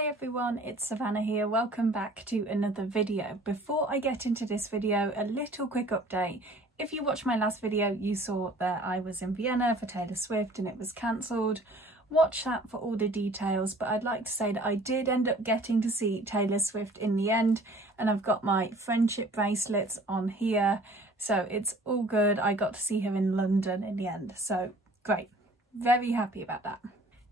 Hi everyone, it's Savannah here. Welcome back to another video. Before I get into this video, a little quick update. If you watched my last video, you saw that I was in Vienna for Taylor Swift and it was cancelled. Watch that for all the details, but I'd like to say that I did end up getting to see Taylor Swift in the end, and I've got my friendship bracelets on here, so it's all good. I got to see her in London in the end, so great. Very happy about that.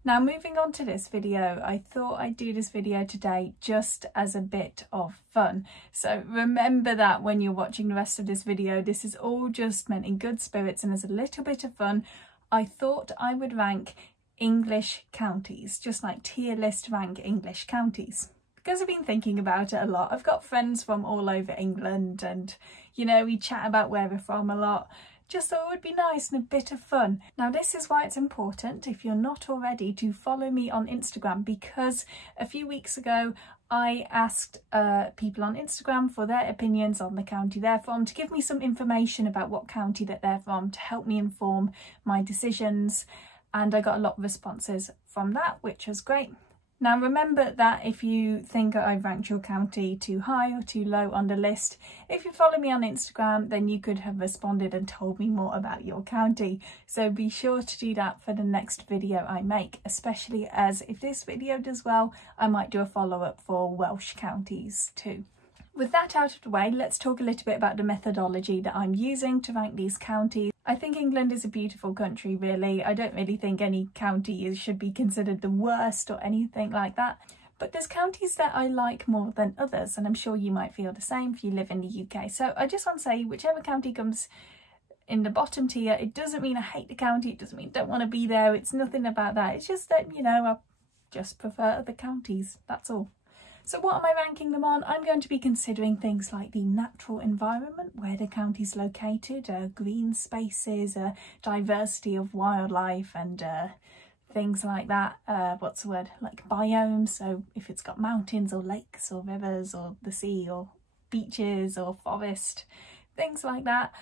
Now moving on to this video, I thought I'd do this video today just as a bit of fun. So remember that when you're watching the rest of this video, this is all just meant in good spirits and as a little bit of fun. I thought I would rank English counties, just like tier list rank English counties. Because I've been thinking about it a lot. I've got friends from all over England and, you know, we chat about where we're from a lot. Just thought it would be nice and a bit of fun. Now this is why it's important, if you're not already, to follow me on Instagram, because a few weeks ago I asked people on Instagram for their opinions on the county they're from, to give me some information about what county that they're from, to help me inform my decisions, and I got a lot of responses from that, which was great. Now remember that if you think I've ranked your county too high or too low on the list, if you follow me on Instagram, then you could have responded and told me more about your county. So be sure to do that for the next video I make, especially as if this video does well, I might do a follow-up for Welsh counties too. With that out of the way, let's talk a little bit about the methodology that I'm using to rank these counties. I think England is a beautiful country, really. I don't really think any county should be considered the worst or anything like that. But there's counties that I like more than others, and I'm sure you might feel the same if you live in the UK. So I just want to say, whichever county comes in the bottom tier, it doesn't mean I hate the county, it doesn't mean I don't want to be there, it's nothing about that. It's just that, you know, I just prefer other counties, that's all. So what am I ranking them on? I'm going to be considering things like the natural environment, where the county's located, green spaces, diversity of wildlife and things like that. What's the word? Like biomes, so if it's got mountains or lakes or rivers or the sea or beaches or forest, things like that.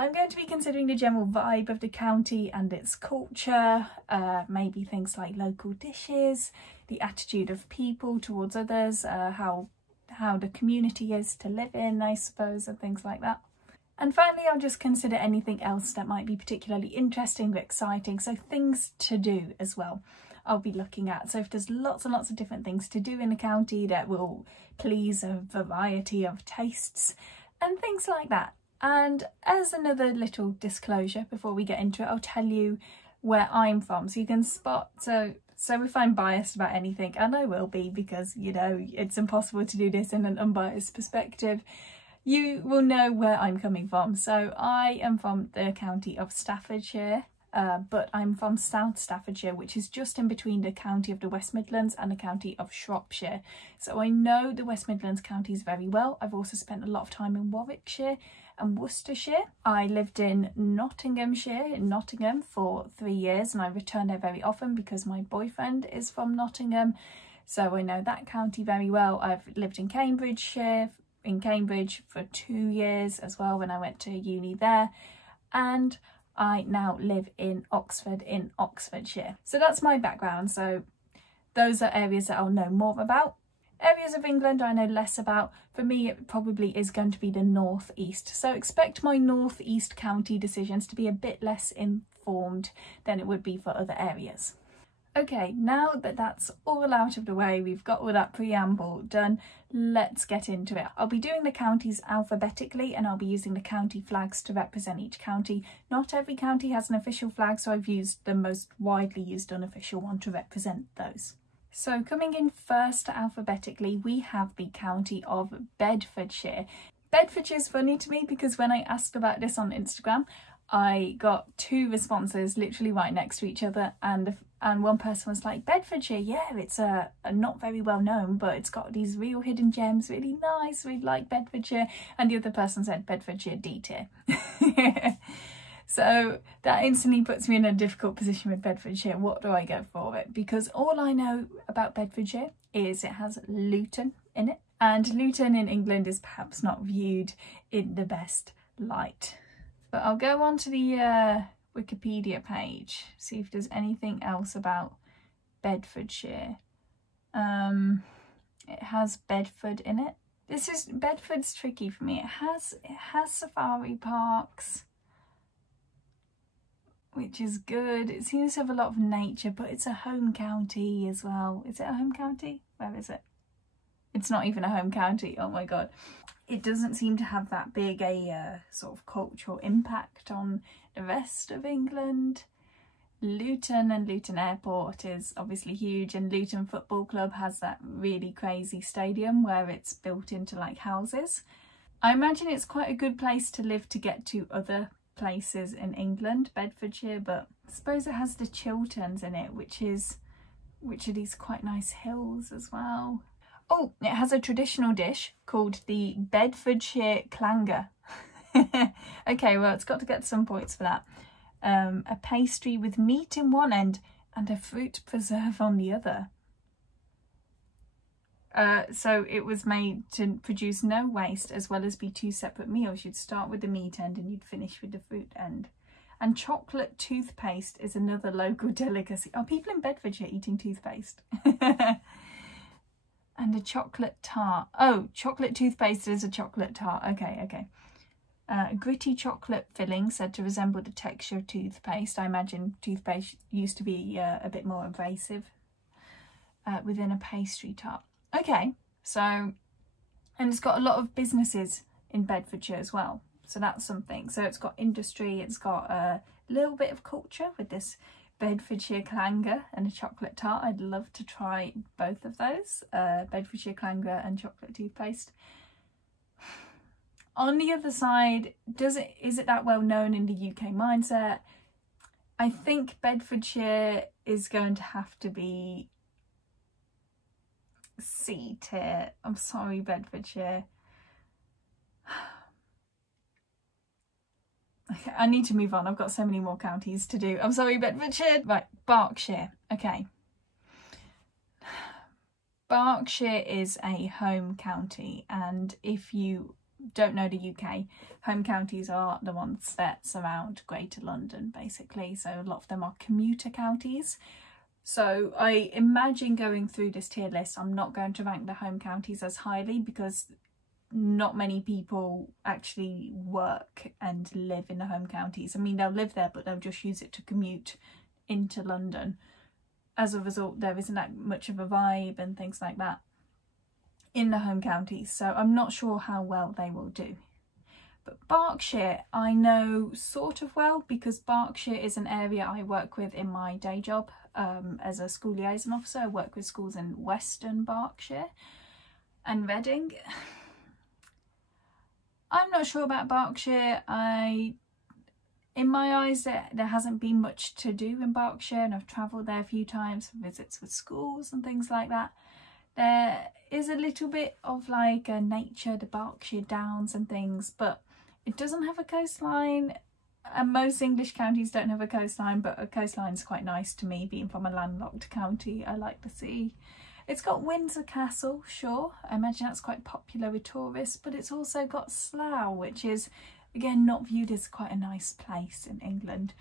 I'm going to be considering the general vibe of the county and its culture, maybe things like local dishes, the attitude of people towards others, how the community is to live in, I suppose, and things like that. And finally, I'll just consider anything else that might be particularly interesting or exciting, so things to do as well I'll be looking at. So if there's lots and lots of different things to do in the county that will please a variety of tastes and things like that. And as another little disclosure before we get into it, I'll tell you where I'm from so you can spot, so if I'm biased about anything, and I will be because, you know, it's impossible to do this in an unbiased perspective, you will know where I'm coming from. So I am from the county of Staffordshire, but I'm from South Staffordshire, which is just in between the county of the West Midlands and the county of Shropshire. So I know the West Midlands counties very well. I've also spent a lot of time in Warwickshire and Worcestershire. I lived in Nottinghamshire, in Nottingham, for 3 years, and I return there very often because my boyfriend is from Nottingham, so I know that county very well. I've lived in Cambridgeshire, in Cambridge for 2 years as well when I went to uni there, and I now live in Oxford in Oxfordshire. So that's my background, so those are areas that I'll know more about. Areas of England I know less about. For me, it probably is going to be the North East. So expect my North East county decisions to be a bit less informed than it would be for other areas. Okay, now that that's all out of the way, we've got all that preamble done, let's get into it. I'll be doing the counties alphabetically and I'll be using the county flags to represent each county. Not every county has an official flag, so I've used the most widely used unofficial one to represent those. So coming in first alphabetically, we have the county of Bedfordshire. Bedfordshire is funny to me because when I asked about this on Instagram, I got 2 responses literally right next to each other, and one person was like, Bedfordshire, yeah, it's a not very well known, but it's got these real hidden gems, really nice, we like Bedfordshire. And the other person said Bedfordshire D tier. So that instantly puts me in a difficult position with Bedfordshire. What do I go for it? Because all I know about Bedfordshire is it has Luton in it, and Luton in England is perhaps not viewed in the best light. But I'll go on to the Wikipedia page, see if there's anything else about Bedfordshire. has Bedford in it. Bedford's tricky for me. It has safari parks, which is good. It seems to have a lot of nature, but it's a home county as well. Is it a home county? Where is it? It's not even a home county. Oh my god. It doesn't seem to have that big a sort of cultural impact on the rest of England. Luton and Luton Airport is obviously huge, and Luton Football Club has that really crazy stadium where it's built into like houses. I imagine it's quite a good place to live to get to other places in England, Bedfordshire, but I suppose it has the Chilterns in it, which are these quite nice hills as well. Oh, it has a traditional dish called the Bedfordshire clanger. Okay, well, it's got to get some points for that. A pastry with meat in one end and a fruit preserve on the other. So it was made to produce no waste as well as be two separate meals. You'd start with the meat end and you'd finish with the fruit end. And chocolate toothpaste is another local delicacy. Are people in Bedfordshire eating toothpaste? And a chocolate tart. Oh, chocolate toothpaste is a chocolate tart. Okay. Gritty chocolate filling said to resemble the texture of toothpaste. I imagine toothpaste used to be a bit more abrasive within a pastry tart. Okay, so, and it's got a lot of businesses in Bedfordshire as well. So that's something. So it's got industry, it's got a little bit of culture with this Bedfordshire clanger and a chocolate tart. I'd love to try both of those, Bedfordshire clanger and chocolate toothpaste. On the other side, is it that well known in the UK mindset? I think Bedfordshire is going to have to be C tier. I'm sorry, Bedfordshire. Okay, I need to move on. I've got so many more counties to do. I'm sorry, Bedfordshire. Right, Berkshire. Okay. Berkshire is a home county, and if you don't know the UK, home counties are the ones that surround Greater London, basically. So a lot of them are commuter counties. So I imagine going through this tier list, I'm not going to rank the home counties as highly because not many people actually work and live in the home counties. I mean, they'll live there, but they'll just use it to commute into London. As a result, there isn't that much of a vibe and things like that in the home counties. So I'm not sure how well they will do. But Berkshire, I know sort of well because Berkshire is an area I work with in my day job as a school liaison officer. I work with schools in Western Berkshire and Reading. I'm not sure about Berkshire. In my eyes, there hasn't been much to do in Berkshire, and I've travelled there a few times for visits with schools and things like that. There is a little bit of like nature, the Berkshire Downs and things, but it doesn't have a coastline, and most English counties don't have a coastline, but a coastline is quite nice to me, being from a landlocked county. I like the sea. It's got Windsor Castle, sure, I imagine that's quite popular with tourists, but it's also got Slough, which is, again, not viewed as quite a nice place in England.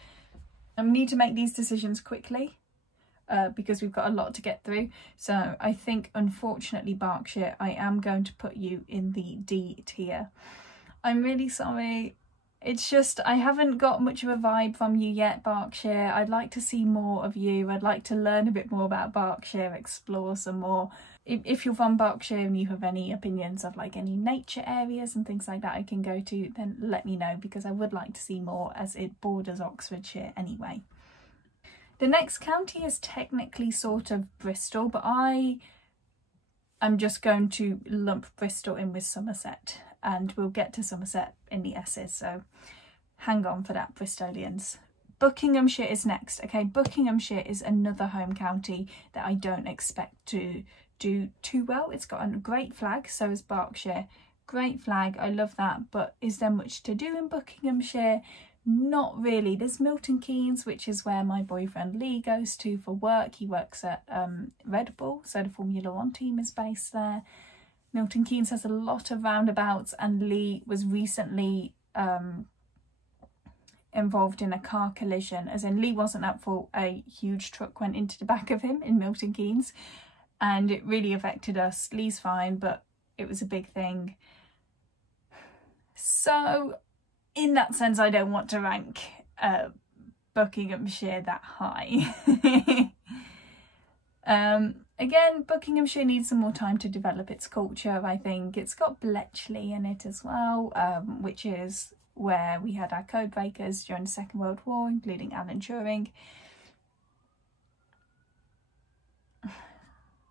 And we need to make these decisions quickly because we've got a lot to get through. So I think, unfortunately, Berkshire, I am going to put you in the D tier. I'm really sorry. It's just, I haven't got much of a vibe from you yet, Berkshire. I'd like to see more of you. I'd like to learn a bit more about Berkshire, explore some more. If you're from Berkshire and you have any opinions of like any nature areas and things like that I can go to, then let me know, because I would like to see more, as it borders Oxfordshire anyway. The next county is technically sort of Bristol, but I'm just going to lump Bristol in with Somerset, and we'll get to Somerset in the S's, so hang on for that, Bristolians. Buckinghamshire is next. Okay, Buckinghamshire is another home county that I don't expect to do too well. It's got a great flag, so is Berkshire. Great flag, I love that, but is there much to do in Buckinghamshire? Not really. There's Milton Keynes, which is where my boyfriend Lee goes to for work. He works at Red Bull, so the Formula 1 team is based there. Milton Keynes has a lot of roundabouts, and Lee was recently involved in a car collision, as in Lee wasn't at fault, a huge truck went into the back of him in Milton Keynes. and it really affected us. Lee's fine, but it was a big thing. So in that sense, I don't want to rank Buckinghamshire that high. Again, Buckinghamshire needs some more time to develop its culture, I think. It's got Bletchley in it as well, which is where we had our code breakers during the Second World War, including Alan Turing.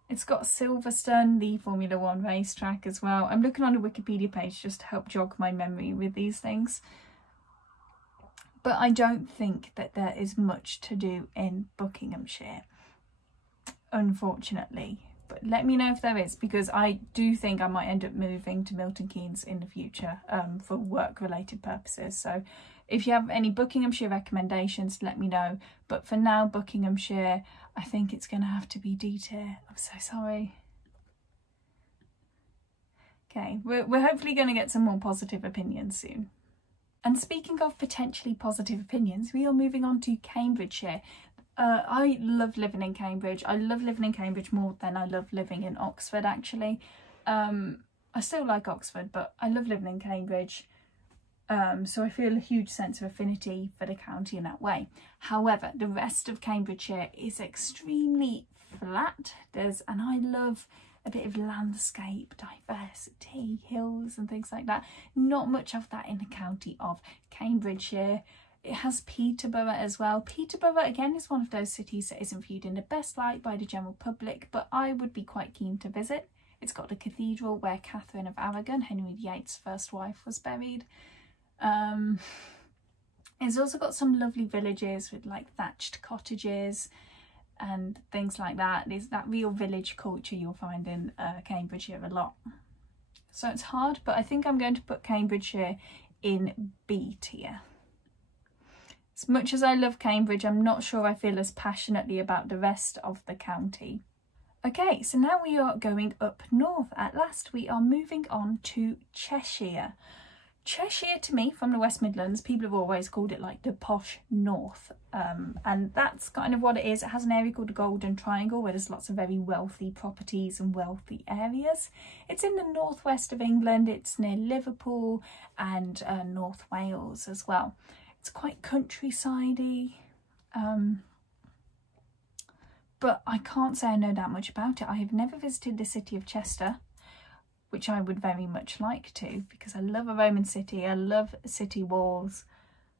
It's got Silverstone, the Formula 1 racetrack as well. I'm looking on the Wikipedia page just to help jog my memory with these things. But I don't think that there is much to do in Buckinghamshire, unfortunately. But let me know if there is, because I do think I might end up moving to Milton Keynes in the future for work-related purposes. So if you have any Buckinghamshire recommendations, let me know. But for now, Buckinghamshire, I think it's going to have to be D tier. I'm so sorry. Okay, we're hopefully going to get some more positive opinions soon. And speaking of potentially positive opinions, we are moving on to Cambridgeshire. I love living in Cambridge. I love living in Cambridge more than I love living in Oxford, actually. I still like Oxford, but I love living in Cambridge. So I feel a huge sense of affinity for the county in that way. However, the rest of Cambridgeshire is extremely flat. And I love a bit of landscape, diversity, hills and things like that. Not much of that in the county of Cambridgeshire. It has Peterborough as well. Peterborough, again, is one of those cities that isn't viewed in the best light by the general public, but I would be quite keen to visit. It's got a cathedral where Catherine of Aragon, Henry VIII's first wife, was buried. It's also got some lovely villages with like thatched cottages and things like that. There's that real village culture you'll find in Cambridgeshire a lot. So it's hard, but I think I'm going to put Cambridgeshire in B tier. As much as I love Cambridge, I'm not sure I feel as passionately about the rest of the county. Okay, so now we are going up north. At last, we are moving on to Cheshire. Cheshire, to me, from the West Midlands, people have always called it like the posh north. And that's kind of what it is. It has an area called the Golden Triangle where there's lots of very wealthy properties and wealthy areas. It's in the northwest of England. It's near Liverpool and North Wales as well. It's quite countryside-y, but I can't say I know that much about it. I have never visited the city of Chester, which I would very much like to, because I love a Roman city. I love city walls.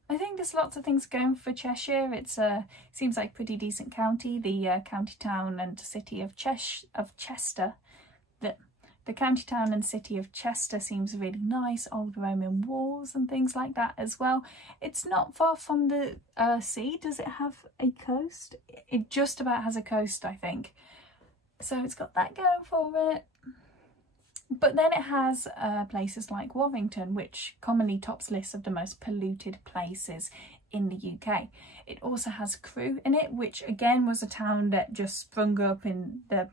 I think there's lots of things going for Cheshire. It's seems like a pretty decent county. The county town and city of Chester. The county town and city of Chester seems really nice, old Roman walls and things like that as well. It's not far from the sea. Does it have a coast? It just about has a coast, I think. So it's got that going for it. But then it has places like Warrington, which commonly tops lists of the most polluted places in the UK. It also has Crewe in it, which again was a town that just sprung up in the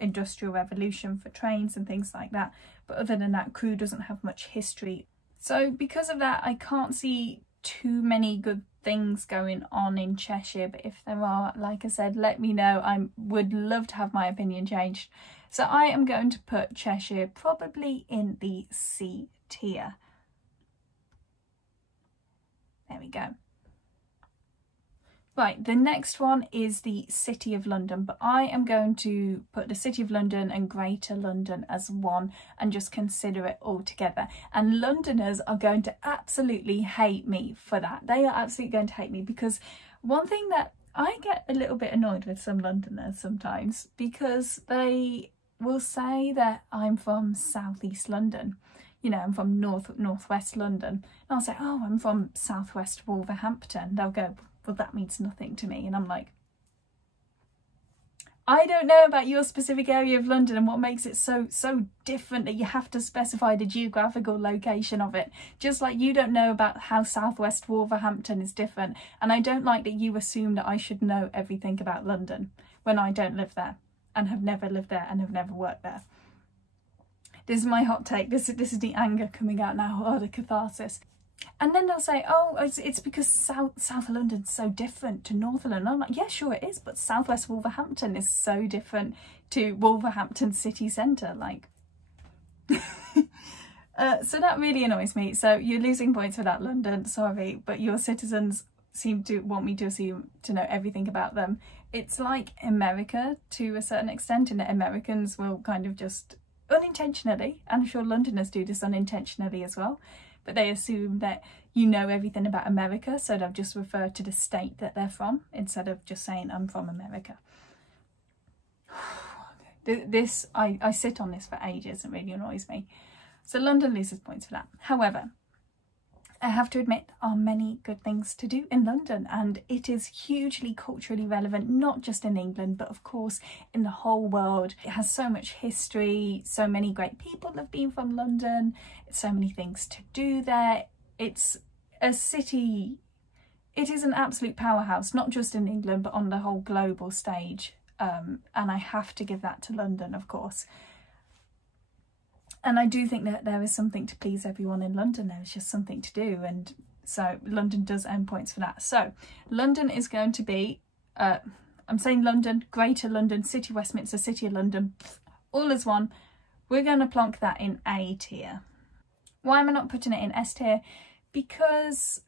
Industrial Revolution for trains and things like that, but other than that, Crewe doesn't have much history. So because of that, I can't see too many good things going on in Cheshire, but if there are, like I said, let me know. I would love to have my opinion changed. So I am going to put Cheshire probably in the C tier. There we go. Right, the next one is the City of London, but I am going to put the City of London and Greater London as one and just consider it all together. And Londoners are going to absolutely hate me for that. They are absolutely going to hate me, because one thing that I get a little bit annoyed with some Londoners sometimes, because they will say that I'm from Southeast London. You know, I'm from northwest London. And I'll say, oh, I'm from Southwest Wolverhampton. They'll go, well, that means nothing to me. And I'm like, I don't know about your specific area of London and what makes it so different that you have to specify the geographical location of it. Just like you don't know about how Southwest Wolverhampton is different. And I don't like that you assume that I should know everything about London when I don't live there and have never lived there and have never worked there. This is my hot take. This is the anger coming out now, or the catharsis. And then they'll say, oh, it's because South of London's so different to North of London. I'm like, yeah, sure it is, but Southwest Wolverhampton is so different to Wolverhampton city centre. Like, so that really annoys me. So you're losing points for that, London, sorry, but your citizens seem to want me to assume to know everything about them. It's like America to a certain extent, in that Americans will kind of just unintentionally, and I'm sure Londoners do this unintentionally as well, but they assume that you know everything about America, so they'll just refer to the state that they're from instead of just saying I'm from America. This, I sit on this for ages and really annoys me. So London loses points for that. However, I have to admit, there are many good things to do in London, and it is hugely culturally relevant, not just in England, but of course in the whole world. It has so much history, so many great people have been from London, so many things to do there. It's a city, it is an absolute powerhouse, not just in England, but on the whole global stage. And I have to give that to London, of course. And I do think that there is something to please everyone in London. There is just something to do. And so London does earn points for that. So London is going to be, I'm saying London, Greater London, City Westminster, City of London, all as one. We're going to plonk that in A tier. Why am I not putting it in S tier? Because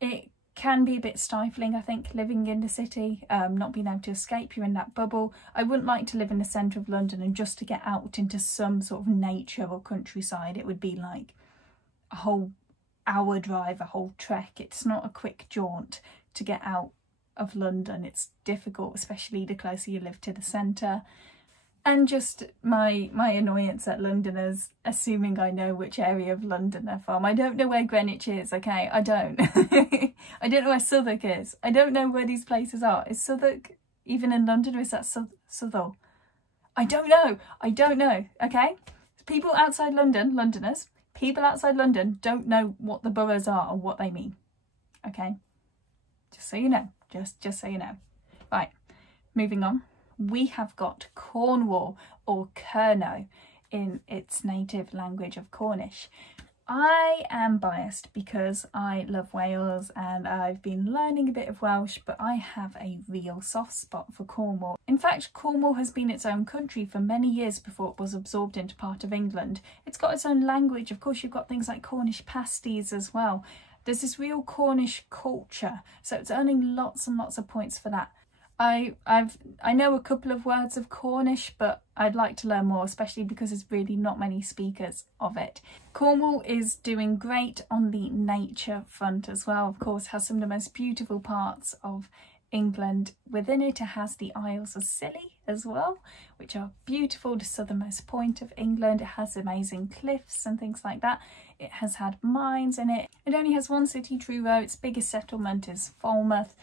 it can be a bit stifling, I think, living in the city, not being able to escape. You're in that bubble. I wouldn't like to live in the centre of London, and just to get out into some sort of nature or countryside, it would be like a whole hour drive, a whole trek. It's not a quick jaunt to get out of London. It's difficult, especially the closer you live to the centre. And just my annoyance at Londoners assuming I know which area of London they're from. I don't know where Greenwich is, okay? I don't. I don't know where Southwark is. I don't know where these places are. Is Southwark even in London, or is that Southall? I don't know. I don't know, okay? People outside London, Londoners, people outside London don't know what the boroughs are or what they mean, okay? Just so you know. Just so you know. Right, moving on. We have got Cornwall, or Cerno in its native language of Cornish. I am biased because I love Wales and I've been learning a bit of Welsh, but I have a real soft spot for Cornwall. In fact, Cornwall has been its own country for many years before it was absorbed into part of England. It's got its own language. Of course, you've got things like Cornish pasties as well. There's this real Cornish culture, so it's earning lots and lots of points for that. I know a couple of words of Cornish, but I'd like to learn more, especially because there's really not many speakers of it. Cornwall is doing great on the nature front as well. Of course, has some of the most beautiful parts of England within it. It has the Isles of Scilly as well, which are beautiful, the southernmost point of England. It has amazing cliffs and things like that. It has had mines in it. It only has one city, Truro. Its biggest settlement is Falmouth,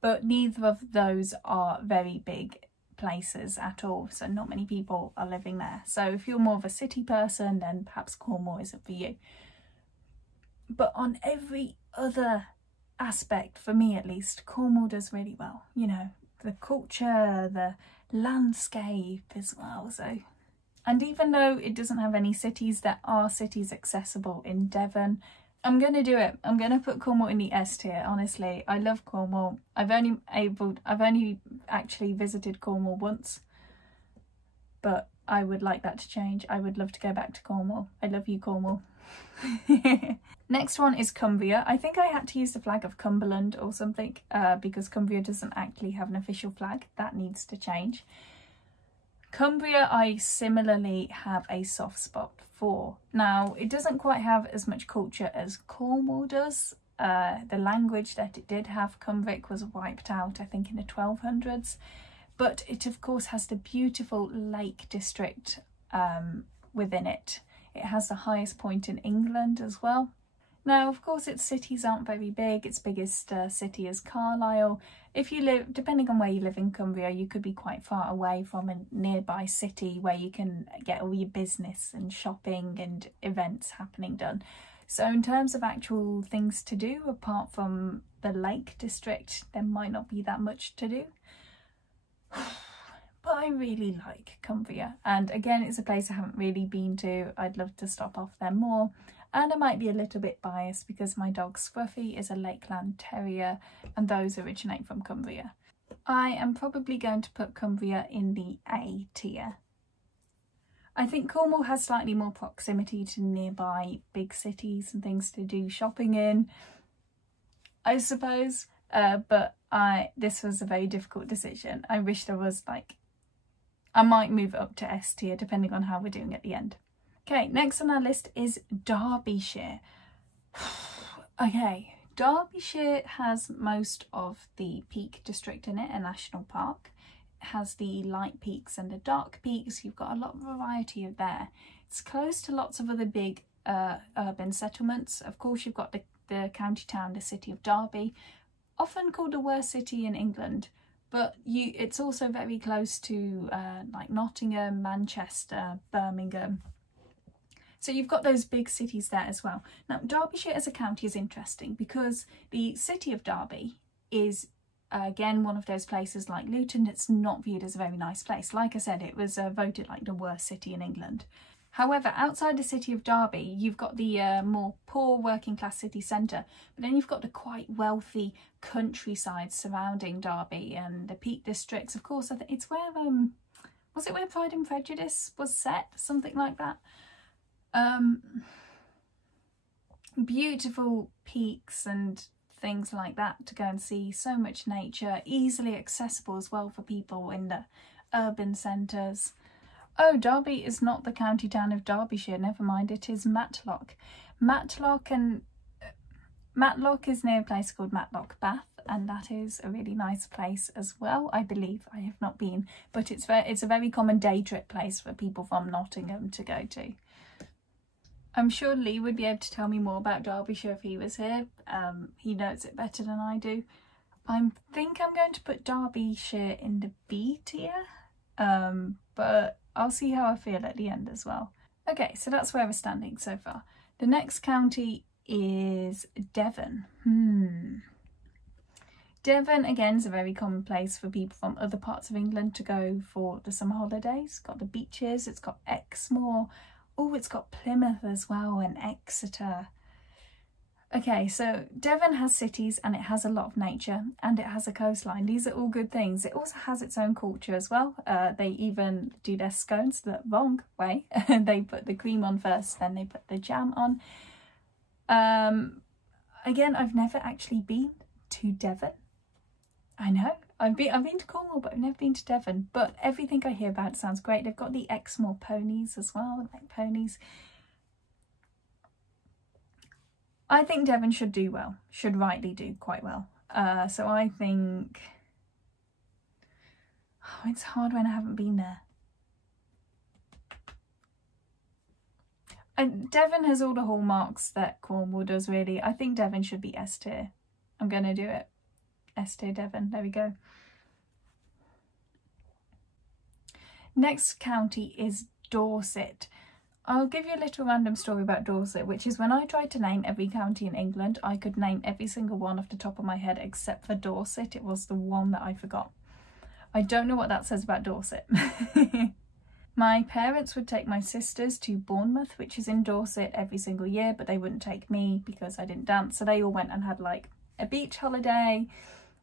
but neither of those are very big places at all, so not many people are living there. So if you're more of a city person, then perhaps Cornwall isn't for you. But on every other aspect, for me at least, Cornwall does really well. You know, the culture, the landscape as well. So, and even though it doesn't have any cities, there are cities accessible in Devon. I'm going to do it. I'm going to put Cornwall in the S tier, honestly. I love Cornwall. I've only actually visited Cornwall once, but I would like that to change. I would love to go back to Cornwall. I love you, Cornwall. Next one is Cumbria. I think I had to use the flag of Cumberland or something because Cumbria doesn't actually have an official flag. That needs to change. Cumbria, I similarly have a soft spot for. Now, it doesn't quite have as much culture as Cornwall does. The language that it did have, Cumbric, was wiped out, I think, in the 1200s. But it, of course, has the beautiful Lake District within it. It has the highest point in England as well. Now, of course, its cities aren't very big. Its biggest city is Carlisle. If you live, depending on where you live in Cumbria, you could be quite far away from a nearby city where you can get all your business and shopping and events happening done. So in terms of actual things to do, apart from the Lake District, there might not be that much to do. But I really like Cumbria. And again, it's a place I haven't really been to. I'd love to stop off there more. and I might be a little bit biased because my dog Scruffy is a Lakeland Terrier and those originate from Cumbria. I am probably going to put Cumbria in the A tier. I think Cornwall has slightly more proximity to nearby big cities and things to do shopping in, I suppose, but this was a very difficult decision. I wish there was like, I might move it up to S tier depending on how we're doing at the end. Okay, next on our list is Derbyshire. Okay, Derbyshire has most of the Peak District in it, a national park. It has the light peaks and the dark peaks. You've got a lot of variety of there. It's close to lots of other big urban settlements. Of course, you've got the county town, the city of Derby, often called the worst city in England, but it's also very close to like Nottingham, Manchester, Birmingham. So you've got those big cities there as well. Now, Derbyshire as a county is interesting because the city of Derby is, again, one of those places like Luton. It's not viewed as a very nice place. Like I said, it was voted like the worst city in England. However, outside the city of Derby, you've got the more poor working class city centre, but then you've got the quite wealthy countryside surrounding Derby and the Peak Districts. Of course, I think it's where, was it where Pride and Prejudice was set? Something like that. Beautiful peaks and things like that to go and see. So much nature, easily accessible as well for people in the urban centres. Oh, Derby is not the county town of Derbyshire, never mind, it is Matlock. Matlock is near a place called Matlock Bath, and that is a really nice place as well, I believe. I have not been, but it's a very common day trip place for people from Nottingham to go to. I'm sure Lee would be able to tell me more about Derbyshire if he was here. He knows it better than I do. I think I'm going to put Derbyshire in the B tier, but I'll see how I feel at the end as well. Okay, so that's where we're standing so far. The next county is Devon. Devon, again, is a very common place for people from other parts of England to go for the summer holidays. It's got the beaches, it's got Exmoor. Oh, it's got Plymouth as well and Exeter. Okay, so Devon has cities and it has a lot of nature and it has a coastline. These are all good things. It also has its own culture as well. They even do their scones the wrong way. They put the cream on first, then they put the jam on. Again, I've never actually been to Devon. I know. I've been to Cornwall, but I've never been to Devon. But everything I hear about sounds great. They've got the Exmoor ponies as well, like ponies. I think Devon should do well, should rightly do quite well. So I think, oh, it's hard when I haven't been there. Devon has all the hallmarks that Cornwall does, really. I think Devon should be S tier. I'm going to do it. S tier Devon, there we go. Next county is Dorset. I'll give you a little random story about Dorset, which is when I tried to name every county in England, I could name every single one off the top of my head except for Dorset. It was the one that I forgot. I don't know what that says about Dorset. My parents would take my sisters to Bournemouth, which is in Dorset, every single year, but they wouldn't take me because I didn't dance. So they all went and had like a beach holiday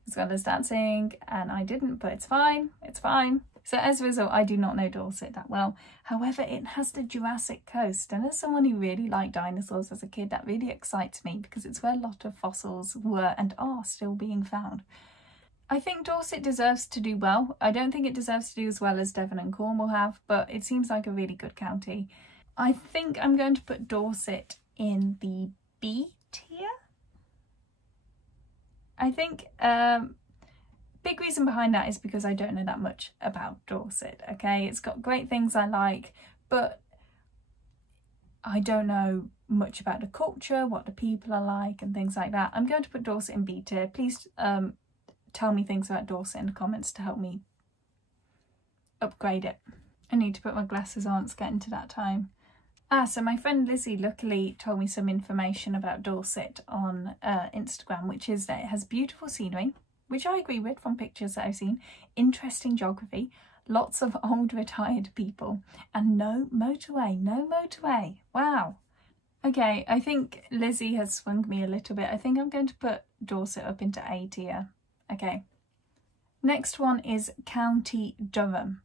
as well as dancing, and I didn't, but it's fine, it's fine. So as a result, I do not know Dorset that well. However, it has the Jurassic Coast, and as someone who really liked dinosaurs as a kid, that really excites me because it's where a lot of fossils were and are still being found. I think Dorset deserves to do well. I don't think it deserves to do as well as Devon and Cornwall have, but it seems like a really good county. I think I'm going to put Dorset in the B tier. I think big reason behind that is because I don't know that much about Dorset, okay? It's got great things I like, but I don't know much about the culture, what the people are like and things like that. I'm going to put Dorset in B tier. Please tell me things about Dorset in the comments to help me upgrade it. I need to put my glasses on, it's getting to that time. So my friend Lizzie luckily told me some information about Dorset on Instagram, which is that it has beautiful scenery, which I agree with from pictures that I've seen, interesting geography, lots of old retired people, and no motorway, wow. Okay, I think Lizzie has swung me a little bit. I think I'm going to put Dorset up into A tier. Okay. Next one is County Durham.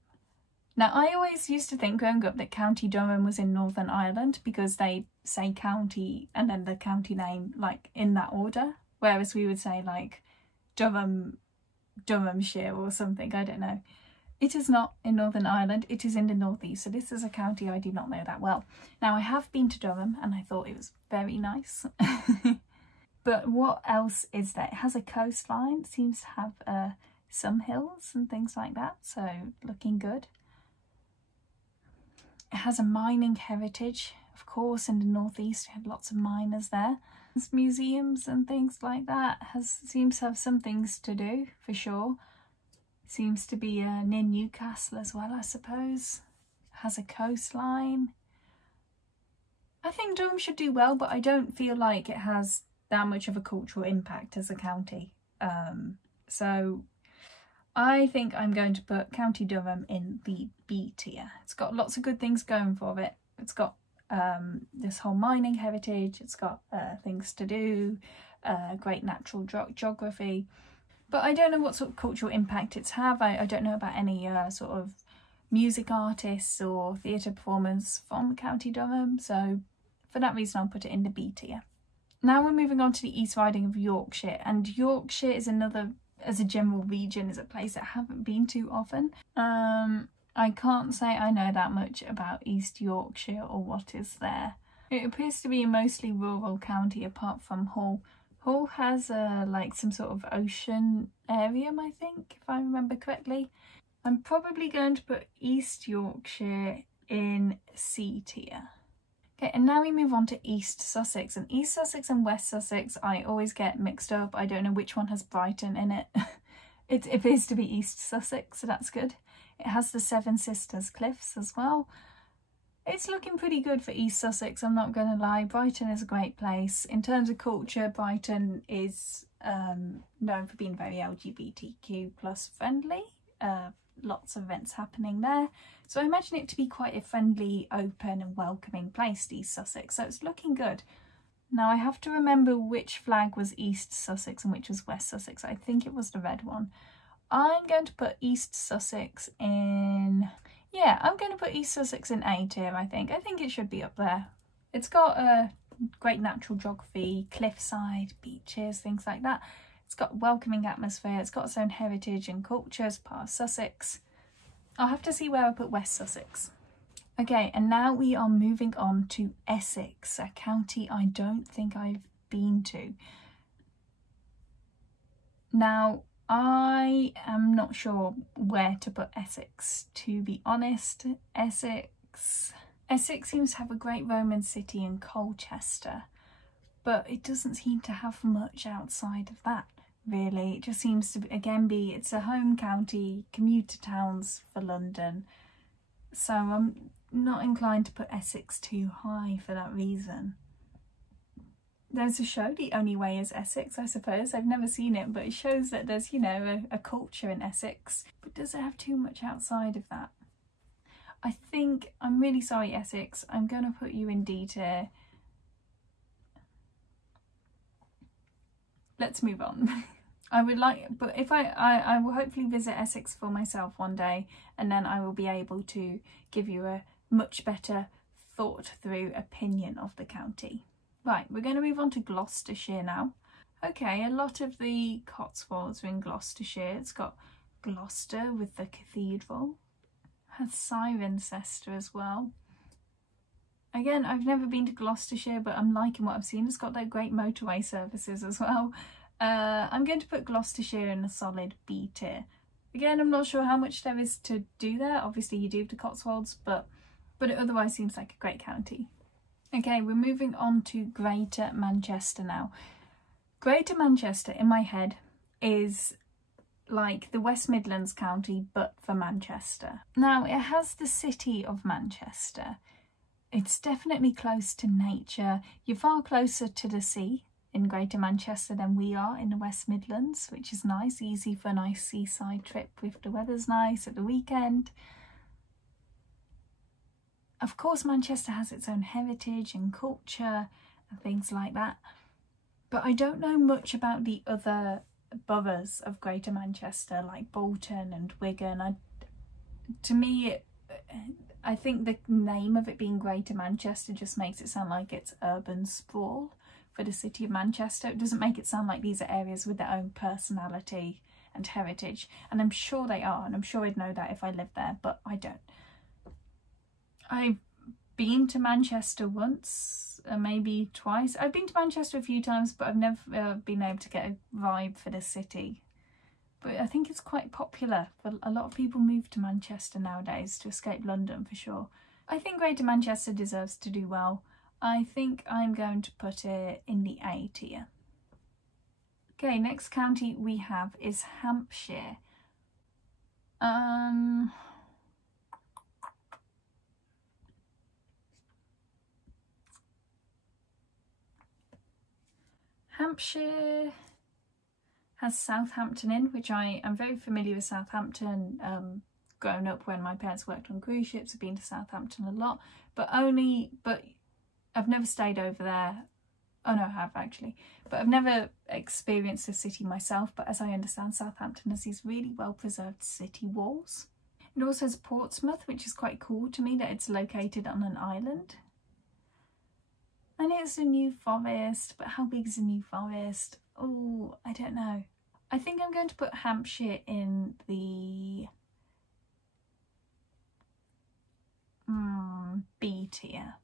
Now, I always used to think growing up that County Durham was in Northern Ireland because they say county and then the county name like in that order, whereas we would say like Durhamshire or something, I don't know. It is not in Northern Ireland, it is in the northeast, so this is a county I do not know that well. Now, I have been to Durham and I thought it was very nice. But what else is there? It has a coastline, it seems to have some hills and things like that, so looking good. It has a mining heritage, of course, in the northeast. We had lots of miners there. There's museums and things like that. Seems to have some things to do, for sure. Seems to be near Newcastle as well, I suppose. Has a coastline. I think Durham should do well, but I don't feel like it has that much of a cultural impact as a county. So I think I'm going to put County Durham in the B tier. It's got lots of good things going for it. It's got this whole mining heritage. It's got things to do, great natural geography. But I don't know what sort of cultural impact it's have. I don't know about any sort of music artists or theatre performance from County Durham. So for that reason, I'll put it in the B tier. Now we're moving on to the East Riding of Yorkshire. And Yorkshire is another, as a general region, is a place that I haven't been to often. I can't say I know that much about East Yorkshire or what is there. It appears to be a mostly rural county apart from Hull. Hull has like some sort of ocean area, I think, if I remember correctly. I'm probably going to put East Yorkshire in C tier. Okay, and now we move on to East Sussex. And East Sussex and West Sussex, I always get mixed up. I don't know which one has Brighton in it. It appears to be East Sussex, so that's good. It has the Seven Sisters Cliffs as well. It's looking pretty good for East Sussex, I'm not going to lie. Brighton is a great place. In terms of culture, Brighton is known for being very LGBTQ plus friendly. Lots of events happening there. So I imagine it to be quite a friendly, open and welcoming place, East Sussex. So it's looking good. Now I have to remember which flag was East Sussex and which was West Sussex. I think it was the red one. I'm going to put East Sussex in... Yeah, I'm going to put East Sussex in A tier, I think. I think it should be up there. It's got a great natural geography, cliffside, beaches, things like that. It's got a welcoming atmosphere. It's got its own heritage and culture as part of Sussex. I'll have to see where I put West Sussex. Okay, and now we are moving on to Essex, a county I don't think I've been to. Now, I am not sure where to put Essex, to be honest. Essex seems to have a great Roman city in Colchester, but it doesn't seem to have much outside of that, really. It just seems to, again, it's a home county, commuter towns for London, so I'm not inclined to put Essex too high for that reason. There's a show, The Only Way is Essex, I suppose. I've never seen it, but it shows that there's, you know, a culture in Essex. But does it have too much outside of that? I think, I'm really sorry, Essex, I'm going to put you in D tier. Let's move on. I would like, but if I will hopefully visit Essex for myself one day, and then I will be able to give you a much better thought through opinion of the county. Right, we're going to move on to Gloucestershire now. Okay, a lot of the Cotswolds are in Gloucestershire. It's got Gloucester with the cathedral. It has Cirencester as well. Again, I've never been to Gloucestershire, but I'm liking what I've seen. It's got their great motorway services as well. I'm going to put Gloucestershire in a solid B tier. Again, I'm not sure how much there is to do there. Obviously, you do have the Cotswolds, but it otherwise seems like a great county. Okay, we're moving on to Greater Manchester now. Greater Manchester, in my head, is like the West Midlands county, but for Manchester. Now, it has the city of Manchester. It's definitely close to nature. You're far closer to the sea in Greater Manchester than we are in the West Midlands, which is nice, easy for a nice seaside trip if the weather's nice at the weekend. Of course, Manchester has its own heritage and culture and things like that, but I don't know much about the other boroughs of Greater Manchester, like Bolton and Wigan. To me, I think the name of it being Greater Manchester just makes it sound like it's urban sprawl for the city of Manchester. It doesn't make it sound like these are areas with their own personality and heritage, and I'm sure they are, and I'm sure I'd know that if I lived there, but I don't. I've been to Manchester once, maybe twice. I've been to Manchester a few times, but I've never been able to get a vibe for the city. But I think it's quite popular. A lot of people move to Manchester nowadays to escape London, for sure. I think Greater Manchester deserves to do well. I think I'm going to put it in the A tier. Okay, next county we have is Hampshire. Hampshire has Southampton in, which I am very familiar with Southampton. Growing up when my parents worked on cruise ships, I've been to Southampton a lot, but I've never stayed over there. Oh no, I have actually, but I've never experienced the city myself. But as I understand, Southampton has these really well preserved city walls. It also has Portsmouth, which is quite cool to me that it's located on an island. And it's a New Forest, but how big is a New Forest? Oh, I don't know. I think I'm going to put Hampshire in the B tier.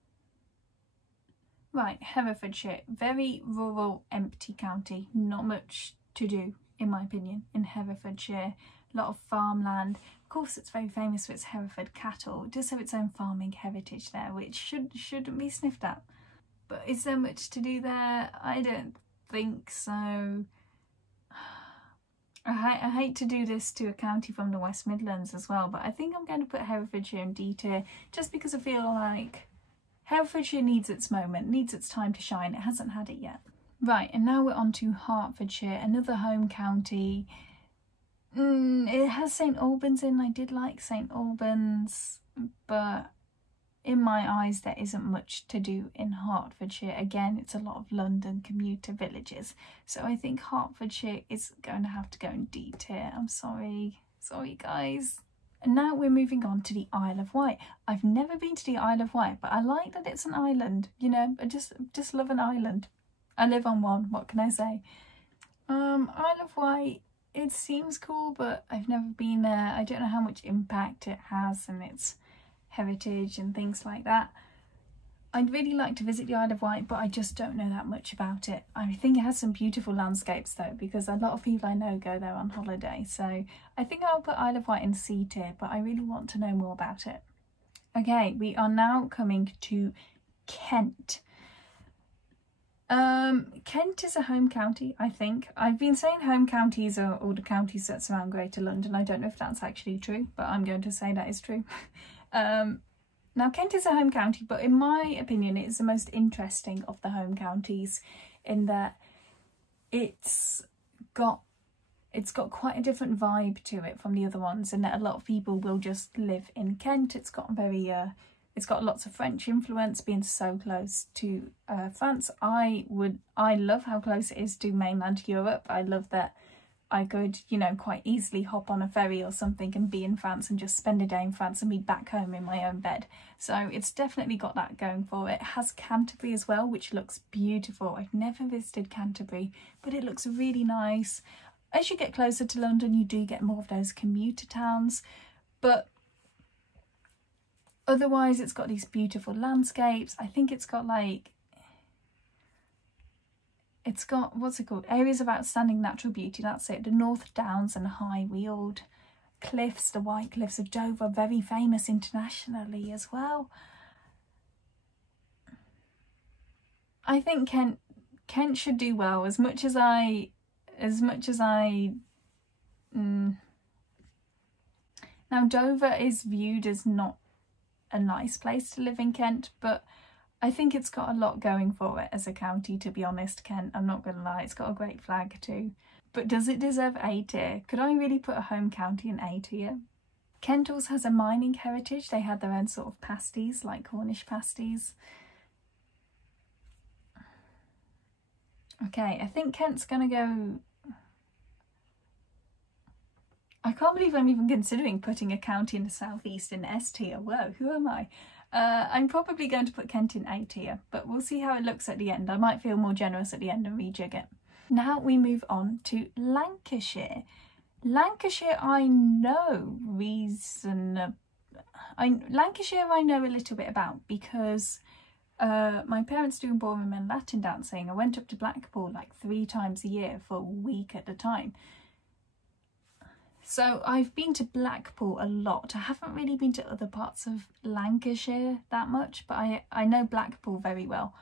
Right, Herefordshire, very rural, empty county. Not much to do, in my opinion, in Herefordshire. A lot of farmland. Of course, it's very famous for its Hereford cattle. It does have its own farming heritage there, which shouldn't be sniffed at. But is there much to do there? I don't think so. I hate to do this to a county from the West Midlands as well, but I think I'm going to put Herefordshire in D tier just because I feel like Herefordshire needs its moment, needs its time to shine. It hasn't had it yet. Right, and now we're on to Hertfordshire, another home county. It has St Albans in. I did like St Albans, but in my eyes there isn't much to do in Hertfordshire. Again, it's a lot of London commuter villages, so I think Hertfordshire is going to have to go in D tier. I'm sorry guys. And now we're moving on to the Isle of Wight. I've never been to the Isle of Wight, but I like that it's an island. You know, I just love an island. I live on one, what can I say? Isle of Wight, it seems cool, but I've never been there. I don't know how much impact it has and its heritage and things like that. I'd really like to visit the Isle of Wight, but I just don't know that much about it. I think it has some beautiful landscapes though, because a lot of people I know go there on holiday. So I think I'll put Isle of Wight in C tier, but I really want to know more about it. Okay, we are now coming to Kent. Kent is a home county, I think. I've been saying home counties are all the counties that surround Greater London. I don't know if that's actually true, but I'm going to say that is true. Now, Kent is a home county, but in my opinion, it is the most interesting of the home counties in that it's got quite a different vibe to it from the other ones, and that a lot of people will just live in Kent. It's got lots of French influence, being so close to France. I love how close it is to mainland Europe. I love that I could, you know, quite easily hop on a ferry or something and be in France and just spend a day in France and be back home in my own bed. So it's definitely got that going for it. It has Canterbury as well, which looks beautiful. I've never visited Canterbury, but it looks really nice. As you get closer to London, you do get more of those commuter towns, but otherwise it's got these beautiful landscapes. I think it's got what's it called, areas of outstanding natural beauty. That's it. The North Downs and High Weald cliffs, the White Cliffs of Dover, very famous internationally as well. I think Kent should do well. Now Dover is viewed as not a nice place to live in Kent, but I think it's got a lot going for it as a county, to be honest, Kent. I'm not going to lie, it's got a great flag too. But does it deserve A tier? Could I really put a home county in A tier? Kent also has a mining heritage. They had their own sort of pasties, like Cornish pasties. Okay, I think Kent's gonna go... I can't believe I'm even considering putting a county in the southeast in S tier. Whoa, who am I? I'm probably going to put Kent in A tier, but we'll see how it looks at the end. I might feel more generous at the end and rejig it. Now we move on to Lancashire. Lancashire I know Lancashire I know a little bit about because my parents do ballroom and Latin dancing. I went up to Blackpool like 3 times a year for a week at a time. So I've been to Blackpool a lot. I haven't really been to other parts of Lancashire that much, but I know Blackpool very well.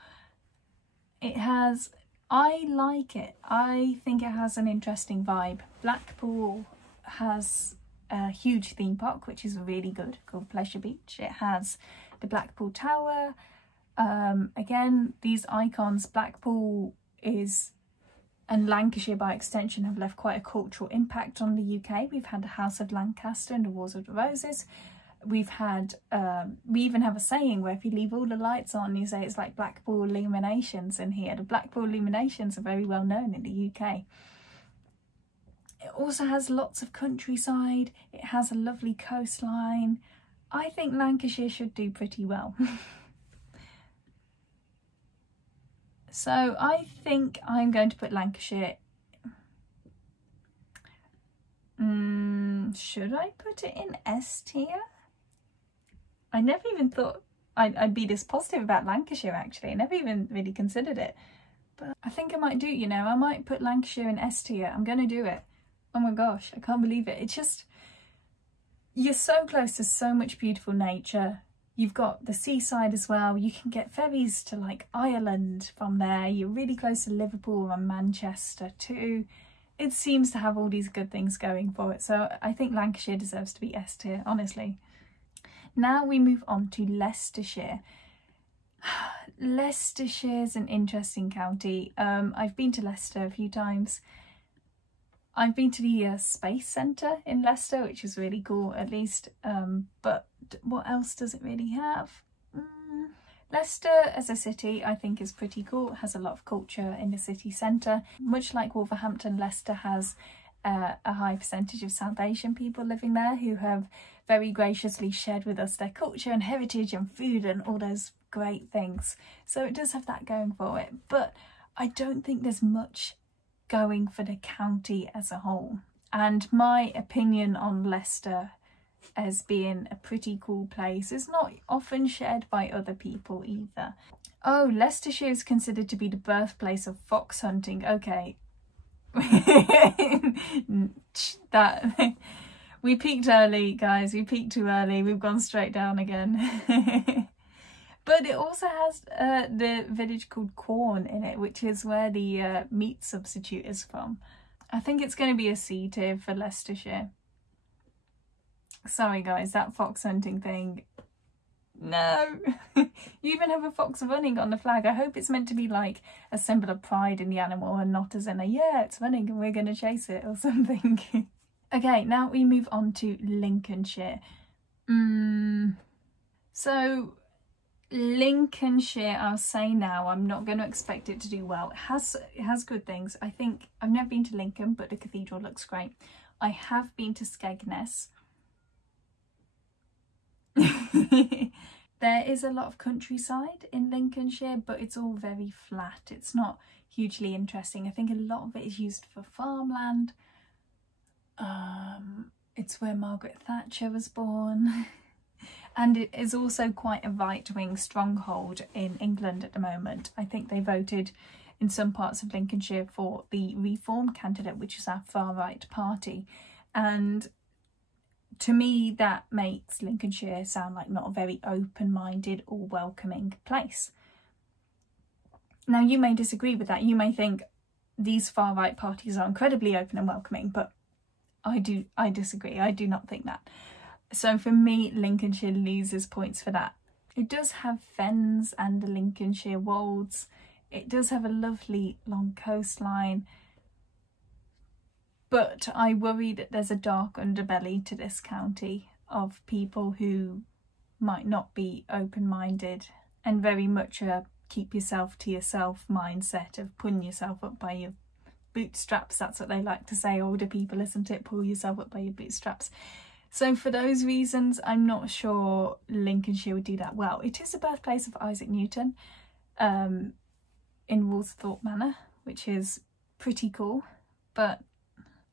I like it. I think it has an interesting vibe. Blackpool has a huge theme park, which is really good, called Pleasure Beach. It has the Blackpool Tower. Again, these icons, Blackpool and Lancashire by extension have left quite a cultural impact on the UK. We've had the House of Lancaster and the Wars of the Roses. We've had, we even have a saying where if you leave all the lights on, you say it's like Blackpool illuminations in here. The Blackpool illuminations are very well known in the UK. It also has lots of countryside. It has a lovely coastline. I think Lancashire should do pretty well. So I think I'm going to put Lancashire. Should I put it in S tier? I never even thought I'd be this positive about Lancashire, actually. I never even really considered it. But I think I might do, you know, I might put Lancashire in S tier. I'm going to do it. Oh my gosh, I can't believe it. It's just, you're so close to so much beautiful nature. You've got the seaside as well. You can get ferries to like Ireland from there. You're really close to Liverpool and Manchester too. It seems to have all these good things going for it. So I think Lancashire deserves to be S tier, honestly. Now we move on to Leicestershire. Leicestershire's an interesting county. I've been to Leicester a few times. I've been to the Space Centre in Leicester, which is really cool, at least. But what else does it really have? Leicester as a city, I think, is pretty cool. It has a lot of culture in the city centre. Much like Wolverhampton, Leicester has a high percentage of South Asian people living there who have very graciously shared with us their culture and heritage and food and all those great things. So it does have that going for it. But I don't think there's much going for the county as a whole. And my opinion on Leicester as being a pretty cool place is not often shared by other people either. Oh, Leicestershire is considered to be the birthplace of fox hunting. Okay. We peaked early, guys. We peaked too early. We've gone straight down again. But it also has the village called Quorn in it, which is where the meat substitute is from. I think it's going to be a C tier for Leicestershire. Sorry guys, that fox hunting thing. No! You even have a fox running on the flag. I hope it's meant to be like a symbol of pride in the animal and not as in a, yeah, it's running and we're going to chase it or something. Okay, now we move on to Lincolnshire. So Lincolnshire, I'll say now, I'm not going to expect it to do well. It has good things. I think, I've never been to Lincoln, but the cathedral looks great. I have been to Skegness. There is a lot of countryside in Lincolnshire, but it's all very flat. It's not hugely interesting. I think a lot of it is used for farmland. It's where Margaret Thatcher was born. And it is also quite a right-wing stronghold in England at the moment. I think they voted in some parts of Lincolnshire for the Reform candidate, which is our far-right party. And to me, that makes Lincolnshire sound like not a very open-minded or welcoming place. Now, you may disagree with that. You may think these far-right parties are incredibly open and welcoming, but I disagree. I do not think that. So for me, Lincolnshire loses points for that. It does have fens and the Lincolnshire wolds. It does have a lovely long coastline. But I worry that there's a dark underbelly to this county. of people who might not be open-minded and very much a keep yourself to yourself mindset of pulling yourself up by your bootstraps. That's what they like to say, older people, isn't it? Pull yourself up by your bootstraps. So for those reasons, I'm not sure Lincolnshire would do that well. It is the birthplace of Isaac Newton in Woolsthorpe Manor, which is pretty cool, but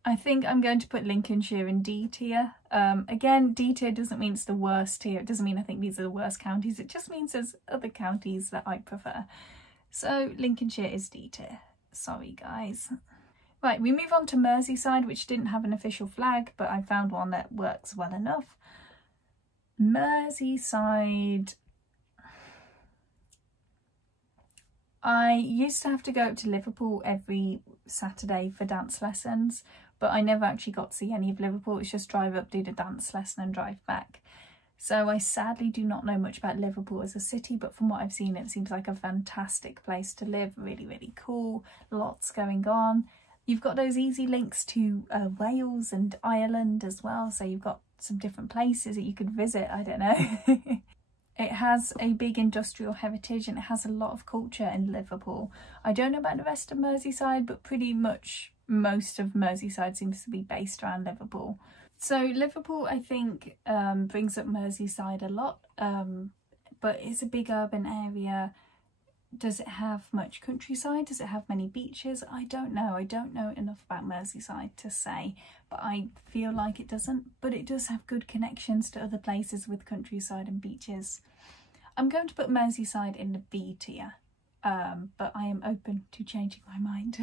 I think I'm going to put Lincolnshire in D tier. Again, D tier doesn't mean it's the worst tier. It doesn't mean I think these are the worst counties. It just means there's other counties that I prefer. So Lincolnshire is D tier. Sorry, guys. Right, we move on to Merseyside, which didn't have an official flag, but I found one that works well enough. Merseyside. I used to have to go up to Liverpool every Saturday for dance lessons, but I never actually got to see any of Liverpool. It's just drive up, do the dance lesson and drive back. So I sadly do not know much about Liverpool as a city, but from what I've seen, it seems like a fantastic place to live. Really, really cool. Lots going on. You've got those easy links to Wales and Ireland as well. So you've got some different places that you could visit. I don't know. It has a big industrial heritage and it has a lot of culture in Liverpool. I don't know about the rest of Merseyside, but pretty much most of Merseyside seems to be based around Liverpool. So Liverpool, I think, brings up Merseyside a lot, but it's a big urban area. Does it have much countryside? Does it have many beaches? I don't know. I don't know enough about Merseyside to say, but I feel like it doesn't. But it does have good connections to other places with countryside and beaches. I'm going to put Merseyside in the B tier, but I am open to changing my mind.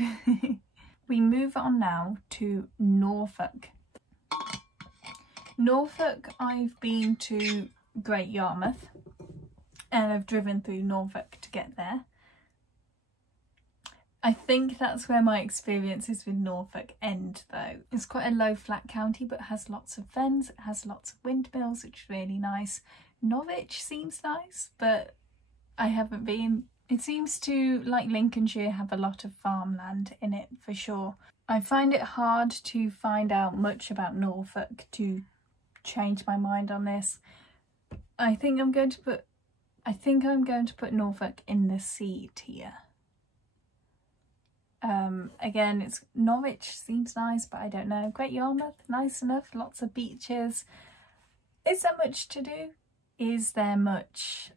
We move on now to Norfolk. Norfolk, I've been to Great Yarmouth and I've driven through Norfolk to get there. I think that's where my experiences with Norfolk end though. It's quite a low flat county but has lots of fens, it has lots of windmills, which is really nice. Norwich seems nice, but I haven't been. It seems to, like Lincolnshire, have a lot of farmland in it for sure. I find it hard to find out much about Norfolk to change my mind on this. I think I'm going to put Norfolk in the C tier. Again, it's Norwich seems nice, but I don't know. Great Yarmouth, nice enough, lots of beaches. Is there much to do? Is there much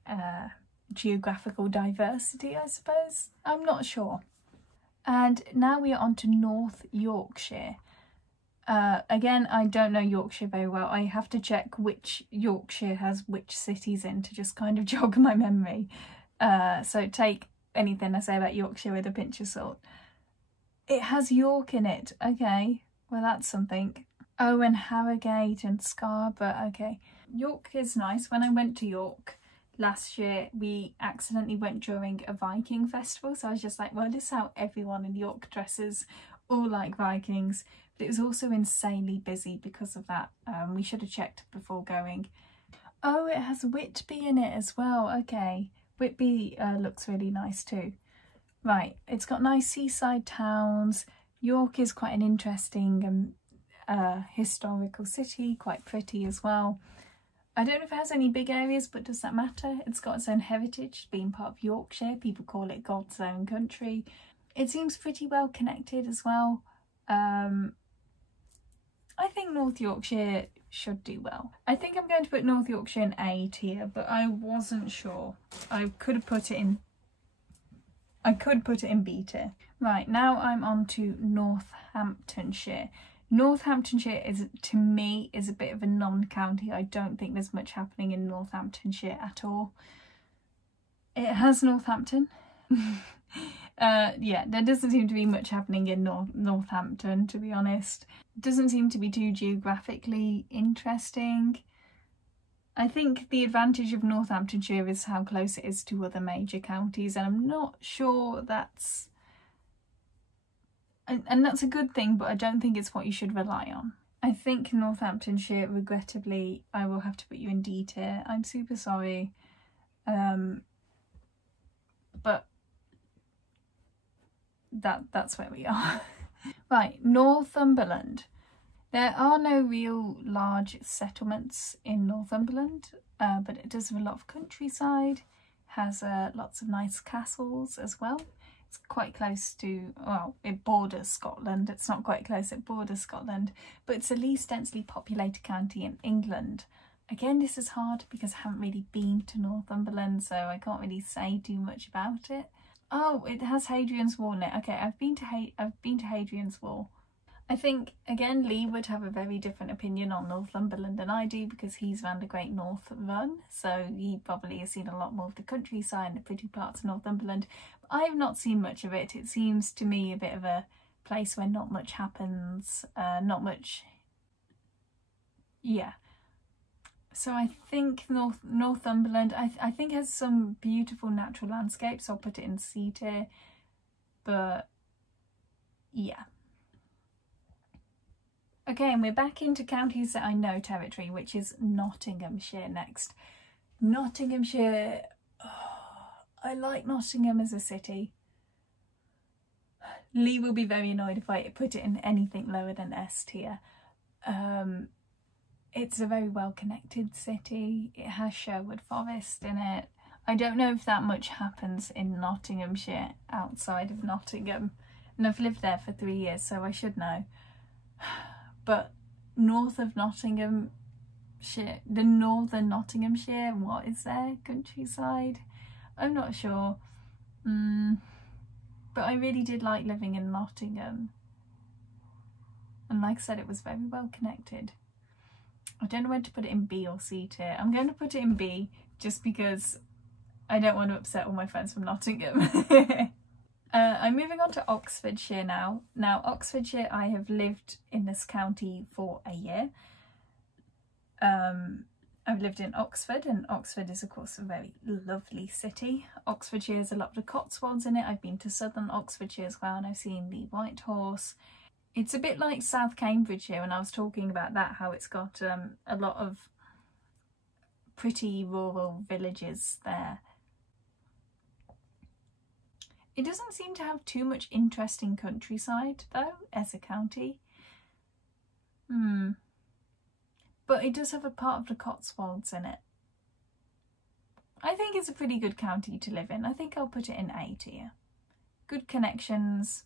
geographical diversity, I suppose? I'm not sure. And now we are on to North Yorkshire. Again, I don't know Yorkshire very well. I have to check which Yorkshire has which cities in to just kind of jog my memory. So take anything I say about Yorkshire with a pinch of salt. It has York in it. Okay, well that's something. Oh, and Harrogate and Scarborough. Okay, York is nice. When I went to York last year, we accidentally went during a Viking festival. So I was just like, well, this is how everyone in York dresses, all like Vikings. But it was also insanely busy because of that. We should have checked before going. Oh, it has Whitby in it as well. Okay, Whitby looks really nice too. Right, it's got nice seaside towns. York is quite an interesting historical city, quite pretty as well. I don't know if it has any big areas, but does that matter? It's got its own heritage, being part of Yorkshire. People call it God's own country. It seems pretty well connected as well. I think North Yorkshire should do well. I think I'm going to put North Yorkshire in A tier, but I wasn't sure. I could put it in B tier. Right, now I'm on to Northamptonshire. Northamptonshire is, to me, is a bit of a non-county. I don't think there's much happening in Northamptonshire at all. It has Northampton. Yeah, there doesn't seem to be much happening in Northampton, to be honest. It doesn't seem to be too geographically interesting. I think the advantage of Northamptonshire is how close it is to other major counties, and I'm not sure that's... And that's a good thing, but I don't think it's what you should rely on. I think Northamptonshire, regrettably, I will have to put you in D tier. I'm super sorry. But that's where we are. Right, Northumberland. There are no real large settlements in Northumberland, but it does have a lot of countryside, has lots of nice castles as well. It's quite close to, well, it borders Scotland. It's not quite close, it borders Scotland, but it's the least densely populated county in England. Again, this is hard because I haven't really been to Northumberland, so I can't really say too much about it. Oh, it has Hadrian's Wall in it. Okay, I've been to Hadrian's Wall. I think, again, Lee would have a very different opinion on Northumberland than I do because he's ran the Great North Run, so he probably has seen a lot more of the countryside and the pretty parts of Northumberland. But I have not seen much of it. It seems to me a bit of a place where not much happens, not much... yeah. So I think Northumberland, I think has some beautiful natural landscapes. I'll put it in C tier, but yeah. Okay, and we're back into counties that I know territory, which is Nottinghamshire next. Nottinghamshire, oh, I like Nottingham as a city. Lee will be very annoyed if I put it in anything lower than S tier. It's a very well connected city. It has Sherwood Forest in it. I don't know if that much happens in Nottinghamshire outside of Nottingham, and I've lived there for 3 years, so I should know. But north of Nottinghamshire, the northern Nottinghamshire, what is there? Countryside? I'm not sure. But I really did like living in Nottingham. And like I said, it was very well connected. I don't know whether to put it in B or C tier. I'm going to put it in B just because I don't want to upset all my friends from Nottingham. I'm moving on to Oxfordshire now. Now, Oxfordshire, I have lived in this county for a year. I've lived in Oxford, and Oxford is, of course, a very lovely city. Oxfordshire has a lot of the Cotswolds in it. I've been to southern Oxfordshire as well, and I've seen the White Horse. It's a bit like South Cambridgeshire, and I was talking about that, how it's got a lot of pretty rural villages there. It doesn't seem to have too much interesting countryside, though, as a county. But it does have a part of the Cotswolds in it. I think it's a pretty good county to live in. I think I'll put it in A tier. Good connections.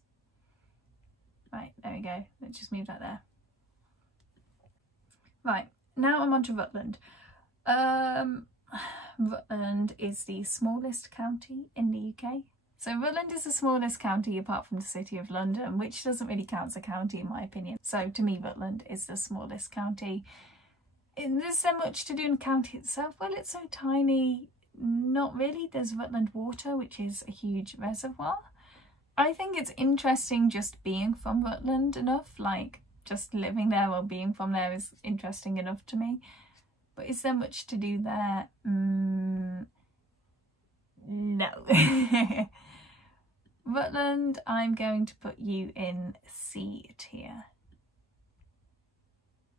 Right, there we go. Let's just move that there. Right, now I'm on to Rutland. Rutland is the smallest county in the UK. So Rutland is the smallest county apart from the City of London, which doesn't really count as a county in my opinion. So to me, Rutland is the smallest county. There's so much to do in the county itself. Well, it's so tiny. Not really. There's Rutland Water, which is a huge reservoir. I think it's interesting just being from Rutland enough, like just living there or being from there is interesting enough to me. But is there much to do there? No. Rutland, I'm going to put you in C tier.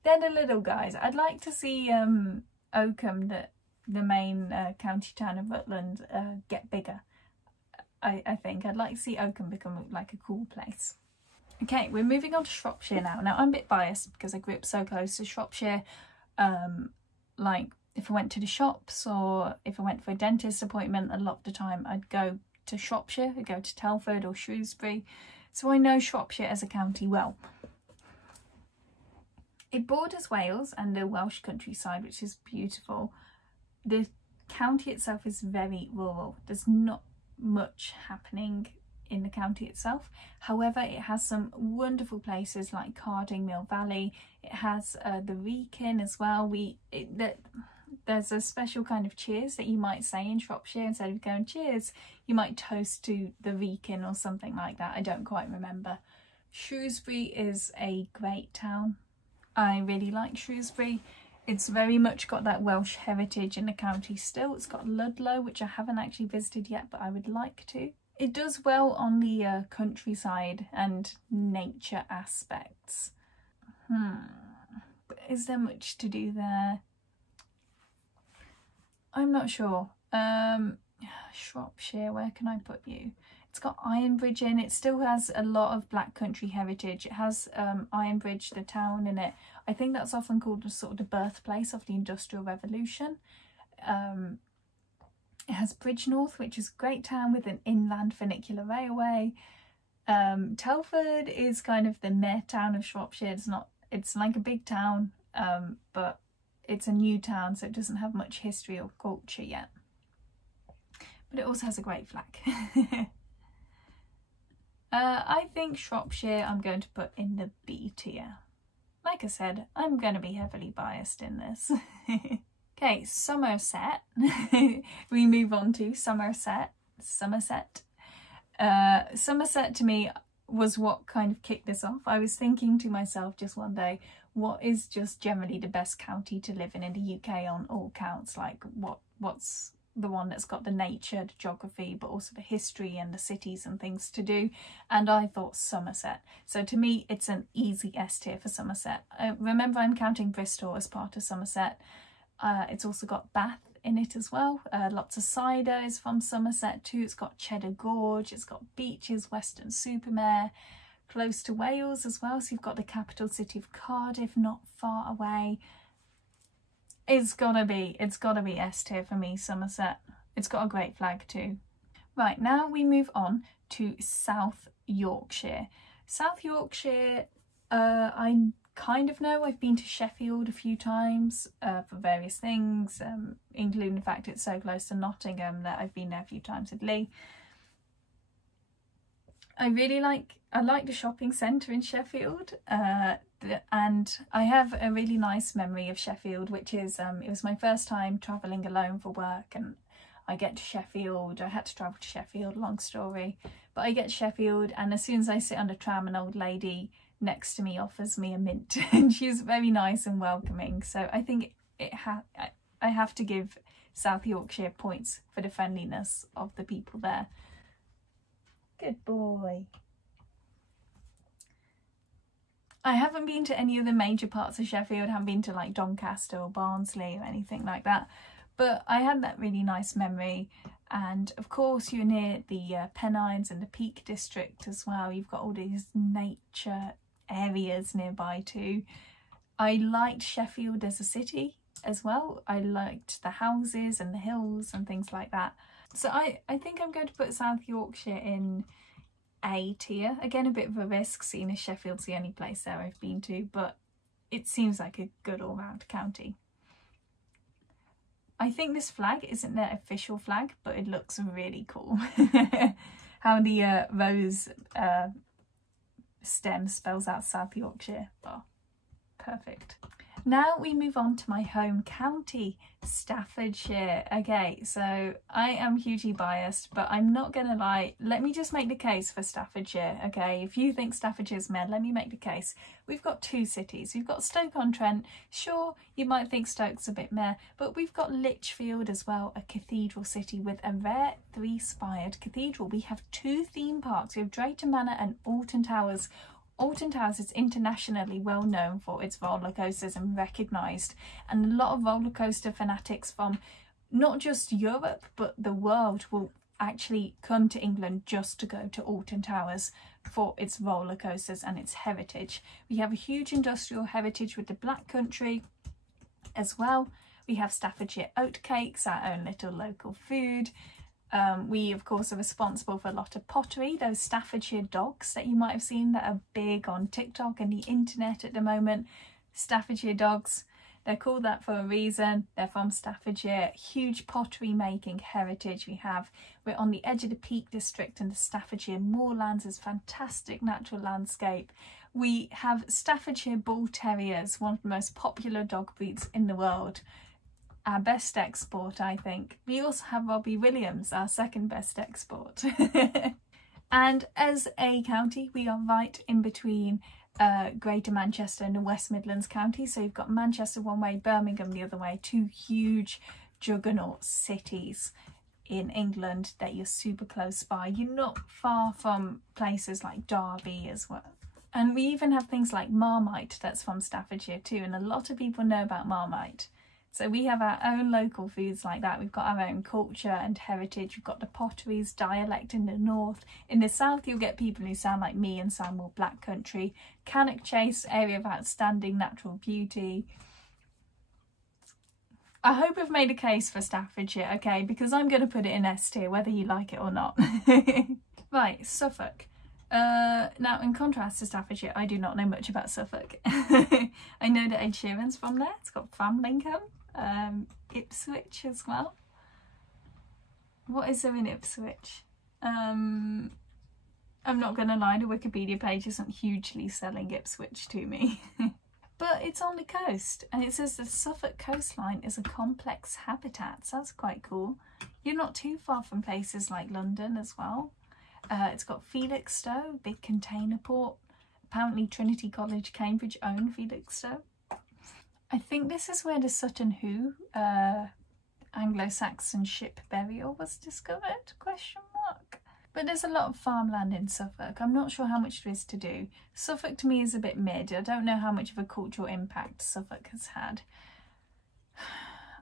They're the little guys. I'd like to see Oakham, the main county town of Rutland, get bigger. I think I'd like to see Oakham become like a cool place. Okay, we're moving on to Shropshire now. Now, I'm a bit biased because I grew up so close to Shropshire. Like, if I went to the shops or if I went for a dentist appointment, a lot of the time I'd go to Shropshire. I'd go to Telford or Shrewsbury. So I know Shropshire as a county well. It borders Wales and the Welsh countryside, which is beautiful. The county itself is very rural. There's not much happening in the county itself. However, it has some wonderful places like Carding Mill Valley. It has the Wrekin as well. There's a special kind of cheers that you might say in Shropshire. Instead of going cheers, you might toast to the Wrekin or something like that. I don't quite remember. Shrewsbury is a great town. I really like Shrewsbury. It's very much got that Welsh heritage in the county still. It's got Ludlow, which I haven't actually visited yet, but I would like to. It does well on the countryside and nature aspects. But is there much to do there? I'm not sure. Shropshire, where can I put you? It's got Ironbridge in. It still has a lot of Black Country heritage. It has Ironbridge, the town, in it. I think that's often called the sort of the birthplace of the Industrial Revolution. It has Bridgnorth, which is a great town with an inland funicular railway. Telford is kind of the meh town of Shropshire. It's like a big town, but it's a new town, so it doesn't have much history or culture yet. But it also has a great flag. I think Shropshire I'm going to put in the B tier. Like I said, I'm going to be heavily biased in this. Okay, Somerset. We move on to Somerset. Somerset to me was what kind of kicked this off. I was thinking to myself just one day, what is just generally the best county to live in the UK on all counts? Like what's the one that's got the nature, the geography, but also the history and the cities and things to do? And I thought Somerset. So to me, it's an easy S tier for Somerset. Remember, I'm counting Bristol as part of Somerset. It's also got Bath in it as well. Lots of cider is from Somerset too. It's got Cheddar Gorge, it's got beaches, Weston-super-Mare, close to Wales as well. So you've got the capital city of Cardiff not far away. It's gotta be S tier for me, Somerset. It's got a great flag too. Right, now we move on to South Yorkshire. South Yorkshire, I kind of know. I've been to Sheffield a few times for various things, including the fact it's so close to Nottingham that I've been there a few times with Lee. I like the shopping centre in Sheffield, and I have a really nice memory of Sheffield, which is it was my first time travelling alone for work, and I get to Sheffield. I had to travel to Sheffield, long story, but I get to Sheffield, and as soon as I sit on the tram, an old lady next to me offers me a mint, and she's very nice and welcoming. So I think I have to give South Yorkshire points for the friendliness of the people there. Good boy. I haven't been to any of the major parts of Sheffield. I haven't been to like Doncaster or Barnsley or anything like that, but I had that really nice memory. And of course you're near the Pennines and the Peak District as well. You've got all these nature areas nearby too. I liked Sheffield as a city as well. I liked the houses and the hills and things like that. So I think I'm going to put South Yorkshire in A tier. Again, a bit of a risk, seeing as Sheffield's the only place there I've been to, but it seems like a good all-round county. I think this flag isn't their official flag, but it looks really cool. How the rose stem spells out South Yorkshire. Oh, perfect. Now we move on to my home county, Staffordshire. Okay, so I am hugely biased, but I'm not gonna lie. Let me just make the case for Staffordshire, okay? If you think Staffordshire's meh, let me make the case. We've got two cities. We've got Stoke-on-Trent. Sure, you might think Stoke's a bit meh, but we've got Lichfield as well, a cathedral city with a rare three-spired cathedral. We have two theme parks. We have Drayton Manor and Alton Towers. Alton Towers is internationally well known for its roller coasters and recognised, and a lot of roller coaster fanatics from not just Europe but the world will actually come to England just to go to Alton Towers for its roller coasters and its heritage. We have a huge industrial heritage with the Black Country as well. We have Staffordshire oatcakes, our own little local food. We of course are responsible for a lot of pottery, those Staffordshire dogs that you might have seen that are big on TikTok and the internet at the moment. Staffordshire dogs, they're called that for a reason. They're from Staffordshire. Huge pottery making heritage we have. We're on the edge of the Peak District, and the Staffordshire moorlands is fantastic natural landscape. We have Staffordshire Bull Terriers, one of the most popular dog breeds in the world. Our best export, I think. We also have Robbie Williams, our second best export. And as a county, we are right in between Greater Manchester and the West Midlands county. So you've got Manchester one way, Birmingham the other way, two huge juggernaut cities in England that you're super close by. You're not far from places like Derby as well. And we even have things like Marmite that's from Staffordshire too, and a lot of people know about Marmite. So we have our own local foods like that. We've got our own culture and heritage. We've got the potteries, dialect in the north. In the south, you'll get people who sound like me and sound more black country. Cannock Chase, area of outstanding natural beauty. I hope I've made a case for Staffordshire, okay, because I'm going to put it in S tier, whether you like it or not. Right, Suffolk. Now, in contrast to Staffordshire, I do not know much about Suffolk. I know that Ed Sheeran's from there. It's got Framlingham, Ipswich as well. What is there in Ipswich? I'm not going to lie, the Wikipedia page isn't hugely selling Ipswich to me. But it's on the coast, and it says the Suffolk coastline is a complex habitat, so that's quite cool. You're not too far from places like London as well. It's got Felixstowe, big container port. Apparently Trinity College, Cambridge own Felixstowe. I think this is where the Sutton Hoo Anglo-Saxon ship burial was discovered, question mark. But there's a lot of farmland in Suffolk. I'm not sure how much there is to do. Suffolk to me is a bit mid. I don't know how much of a cultural impact Suffolk has had.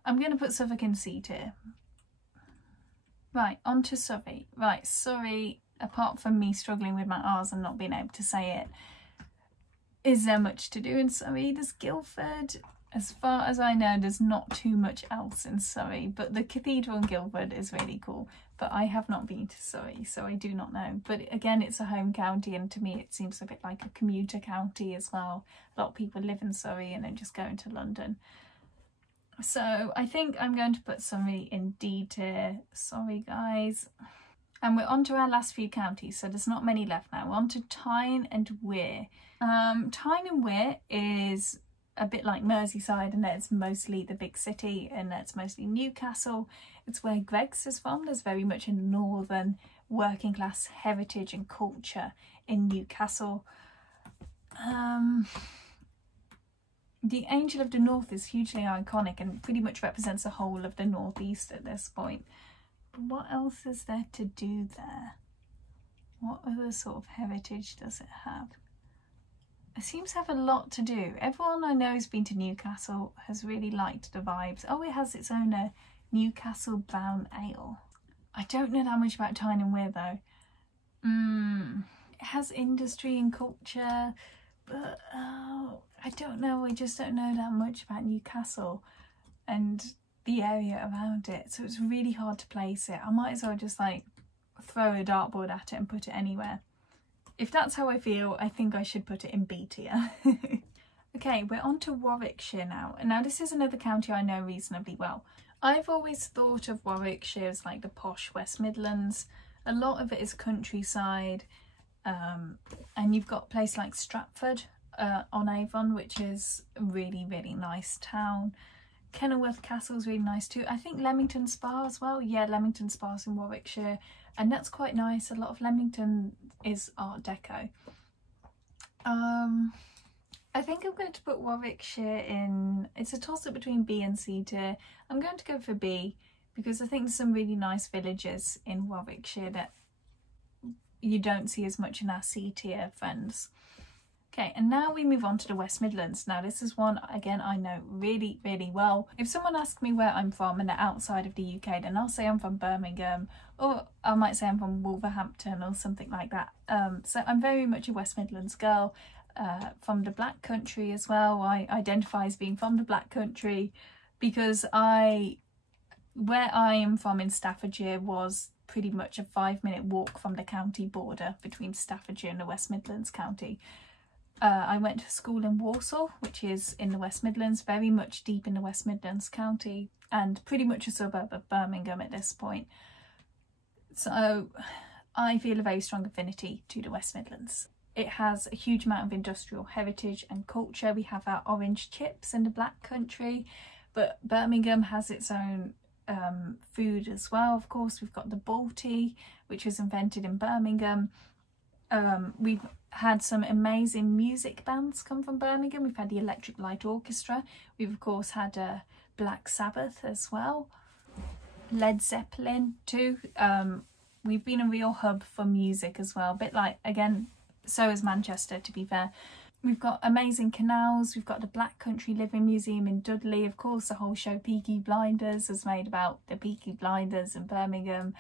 I'm going to put Suffolk in C tier. Right, on to Surrey. Right, Surrey, apart from me struggling with my R's and not being able to say it, is there much to do in Surrey? There's Guildford. As far as I know, there's not too much else in Surrey, but the cathedral in Guildford is really cool. But I have not been to Surrey, so I do not know. But again, it's a home county, and to me it seems a bit like a commuter county as well. A lot of people live in Surrey and then just go into London. So I think I'm going to put Surrey in D tier. Sorry guys. And we're on to our last few counties, so there's not many left now. We're on to Tyne and Wear. Tyne and Wear is a bit like Merseyside, and it's mostly the big city, and it's mostly Newcastle. It's where Greggs is from. There's very much a northern working class heritage and culture in Newcastle. The Angel of the North is hugely iconic and pretty much represents the whole of the northeast at this point. But what else is there to do there? What other sort of heritage does it have? It seems to have a lot to do. Everyone I know who's been to Newcastle has really liked the vibes. Oh, it has its own Newcastle Brown Ale. I don't know that much about Tyne and Wear though. It has industry and culture, but I don't know. I just don't know that much about Newcastle and the area around it. So it's really hard to place it. I might as well just like throw a dartboard at it and put it anywhere. If that's how I feel, I think I should put it in B tier. Okay, we're on to Warwickshire now. And now this is another county I know reasonably well. I've always thought of Warwickshire as like the posh West Midlands. A lot of it is countryside. And you've got a place like Stratford on Avon, which is a really, really nice town. Kenilworth Castle is really nice too. I think Leamington Spa as well. Yeah, Leamington Spa's in Warwickshire, and that's quite nice. A lot of Leamington is Art Deco. I think I'm going to put Warwickshire in, it's a toss-up between B and C tier. I'm going to go for B because I think there's some really nice villages in Warwickshire that you don't see as much in our C tier friends. Okay, and now we move on to the West Midlands. Now this is one, again, I know really, really well. If someone asks me where I'm from and they're outside of the UK, then I'll say I'm from Birmingham, or I might say I'm from Wolverhampton or something like that. So I'm very much a West Midlands girl, from the Black Country as well. I identify as being from the Black Country because where I am from in Staffordshire was pretty much a 5-minute walk from the county border between Staffordshire and the West Midlands county. I went to school in Walsall, which is in the West Midlands, very much deep in the West Midlands county, and pretty much a suburb of Birmingham at this point. So I feel a very strong affinity to the West Midlands. It has a huge amount of industrial heritage and culture. We have our orange chips in the Black Country, but Birmingham has its own food as well. Of course, we've got the Balti, which was invented in Birmingham. We've had some amazing music bands come from Birmingham. We've had the Electric Light Orchestra. We've of course had Black Sabbath as well. Led Zeppelin too. We've been a real hub for music as well. A bit like, again, so is Manchester to be fair. We've got amazing canals, we've got the Black Country Living Museum in Dudley, of course the whole show Peaky Blinders is made about the Peaky Blinders in Birmingham.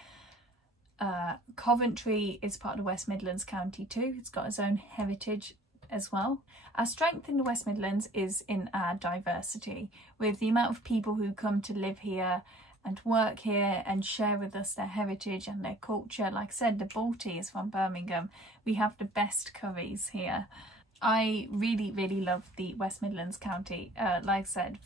Coventry is part of the West Midlands County too, it's got its own heritage as well. Our strength in the West Midlands is in our diversity, with the amount of people who come to live here and work here and share with us their heritage and their culture. Like I said, the Balti is from Birmingham. We have the best curries here. I really, really love the West Midlands County. Like I said,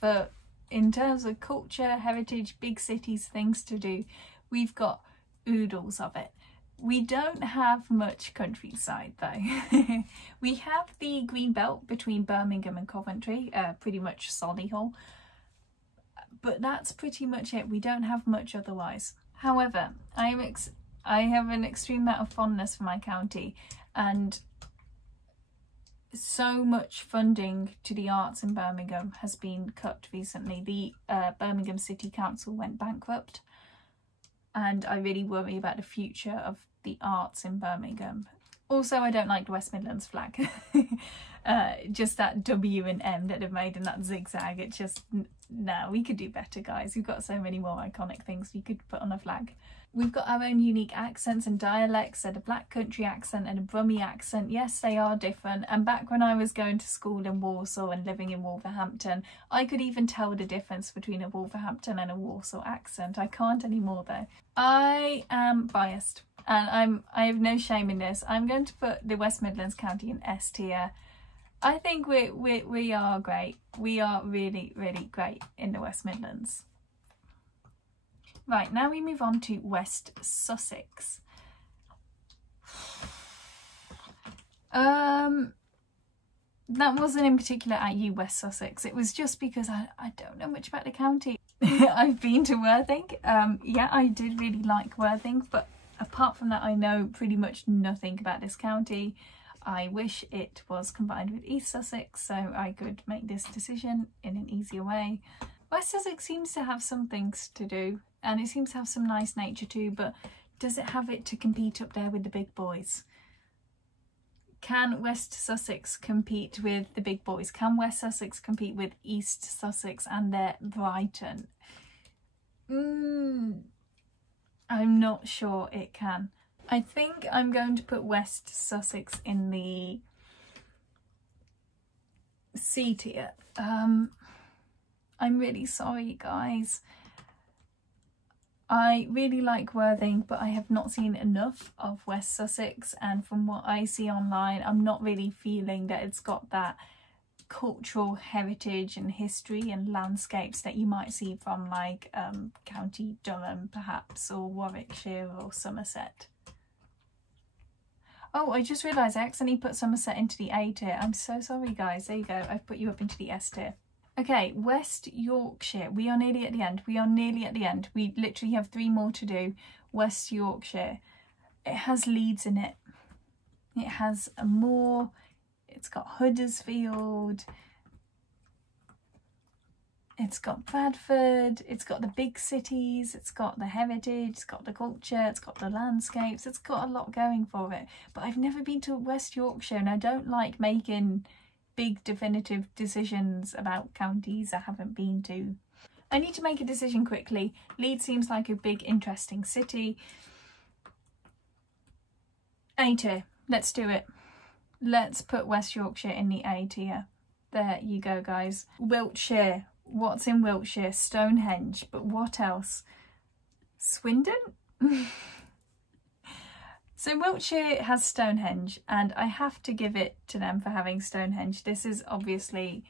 in terms of culture, heritage, big cities, things to do, we've got oodles of it. We don't have much countryside though. We have the green belt between Birmingham and Coventry, pretty much Solihull, but that's pretty much it. We don't have much otherwise. However, I have an extreme amount of fondness for my county, and so much funding to the arts in Birmingham has been cut recently. The Birmingham City Council went bankrupt, and I really worry about the future of the arts in Birmingham. Also, I don't like the West Midlands flag. Just that W and M that they've made and that zigzag, it's just, no, we could do better, guys. We've got so many more iconic things we could put on a flag. We've got our own unique accents and dialects, so the Black Country accent and a Brummie accent. Yes, they are different, and back when I was going to school in Walsall and living in Wolverhampton, I could even tell the difference between a Wolverhampton and a Walsall accent. I can't anymore though. I am biased, and I have no shame in this. I'm going to put the West Midlands County in S tier. I think we are great. We are really, really great in the West Midlands. Right, now we move on to West Sussex. That wasn't in particular at you, West Sussex. It was just because I don't know much about the county. I've been to Worthing. Yeah, I did really like Worthing, but apart from that, I know pretty much nothing about this county. I wish it was combined with East Sussex so I could make this decision in an easier way. West Sussex seems to have some things to do, and it seems to have some nice nature too, but does it have it to compete up there with the big boys? Can West Sussex compete with the big boys? Can West Sussex compete with East Sussex and their Brighton? I'm not sure it can. I think I'm going to put West Sussex in the C tier. I'm really sorry, guys. I really like Worthing, but I have not seen enough of West Sussex, and from what I see online, I'm not really feeling that it's got that cultural heritage and history and landscapes that you might see from like County Durham perhaps, or Warwickshire or Somerset. Oh, I just realised I accidentally put Somerset into the A tier. I'm so sorry, guys. There you go. I've put you up into the S tier. Okay, West Yorkshire. We are nearly at the end. We are nearly at the end. We literally have 3 more to do. West Yorkshire. It has Leeds in it. It has a moor. It's got Huddersfield. It's got Bradford. It's got the big cities. It's got the heritage. It's got the culture. It's got the landscapes. It's got a lot going for it. But I've never been to West Yorkshire, and I don't like making big definitive decisions about counties I haven't been to. I need to make a decision quickly. Leeds seems like a big interesting city. A tier. Let's do it. Let's put West Yorkshire in the A tier. There you go, guys. Wiltshire. What's in Wiltshire? Stonehenge. But what else? Swindon? So Wiltshire has Stonehenge, and I have to give it to them for having Stonehenge. This is obviously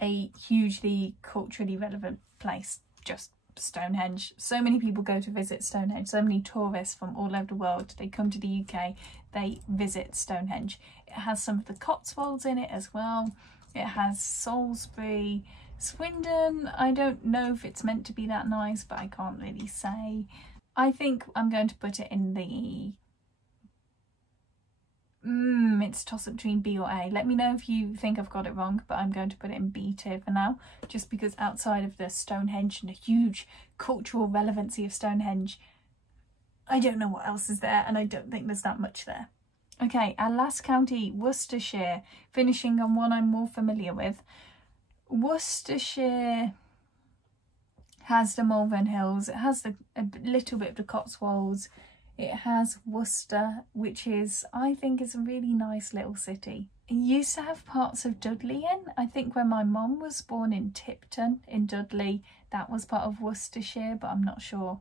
a hugely culturally relevant place, just Stonehenge. So many people go to visit Stonehenge, so many tourists from all over the world, they come to the UK, they visit Stonehenge. It has some of the Cotswolds in it as well. It has Salisbury. Swindon, I don't know if it's meant to be that nice, but I can't really say. I think I'm going to put it in the... it's a toss-up between B or A. Let me know if you think I've got it wrong, but I'm going to put it in B tier for now, just because outside of the Stonehenge and the huge cultural relevancy of Stonehenge, I don't know what else is there, and I don't think there's that much there. Okay, our last county, Worcestershire, finishing on one I'm more familiar with. Worcestershire has the Malvern Hills, it has a little bit of the Cotswolds, it has Worcester, which is, I think, is a really nice little city. It used to have parts of Dudley in. I think when my mum was born in Tipton in Dudley, that was part of Worcestershire, but I'm not sure.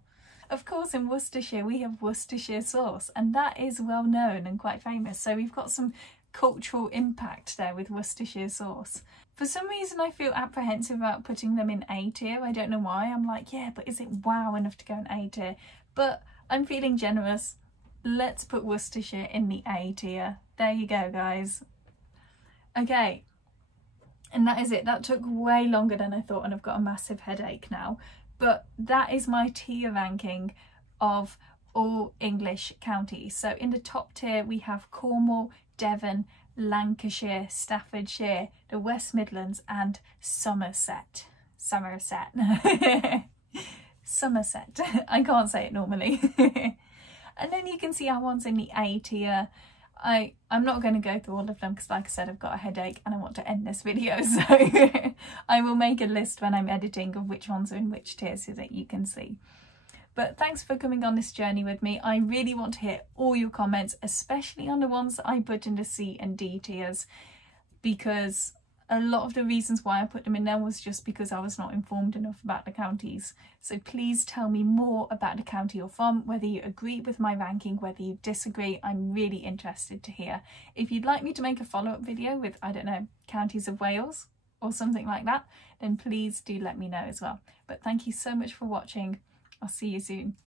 Of course, in Worcestershire we have Worcestershire sauce, and that is well known and quite famous, so we've got some cultural impact there with Worcestershire sauce. For some reason I feel apprehensive about putting them in A tier. I don't know why. I'm like, yeah, but is it wow enough to go in A tier? But I'm feeling generous. Let's put Worcestershire in the A tier. There you go, guys. Okay, and that is it. That took way longer than I thought, and I've got a massive headache now. But that is my tier ranking of all English counties. So in the top tier we have Cornwall, Devon, Lancashire, Staffordshire, the West Midlands and Somerset. Somerset. I can't say it normally. And then you can see our ones in the A tier. I'm not going to go through all of them because, like I said, I've got a headache and I want to end this video, so I will make a list when I'm editing of which ones are in which tier so that you can see. But thanks for coming on this journey with me. I really want to hear all your comments, especially on the ones that I put in the C and D tiers, because a lot of the reasons why I put them in there was just because I was not informed enough about the counties. So please tell me more about the county you're from, whether you agree with my ranking, whether you disagree. I'm really interested to hear. If you'd like me to make a follow-up video with, I don't know, counties of Wales or something like that, then please do let me know as well. But thank you so much for watching. I'll see you soon.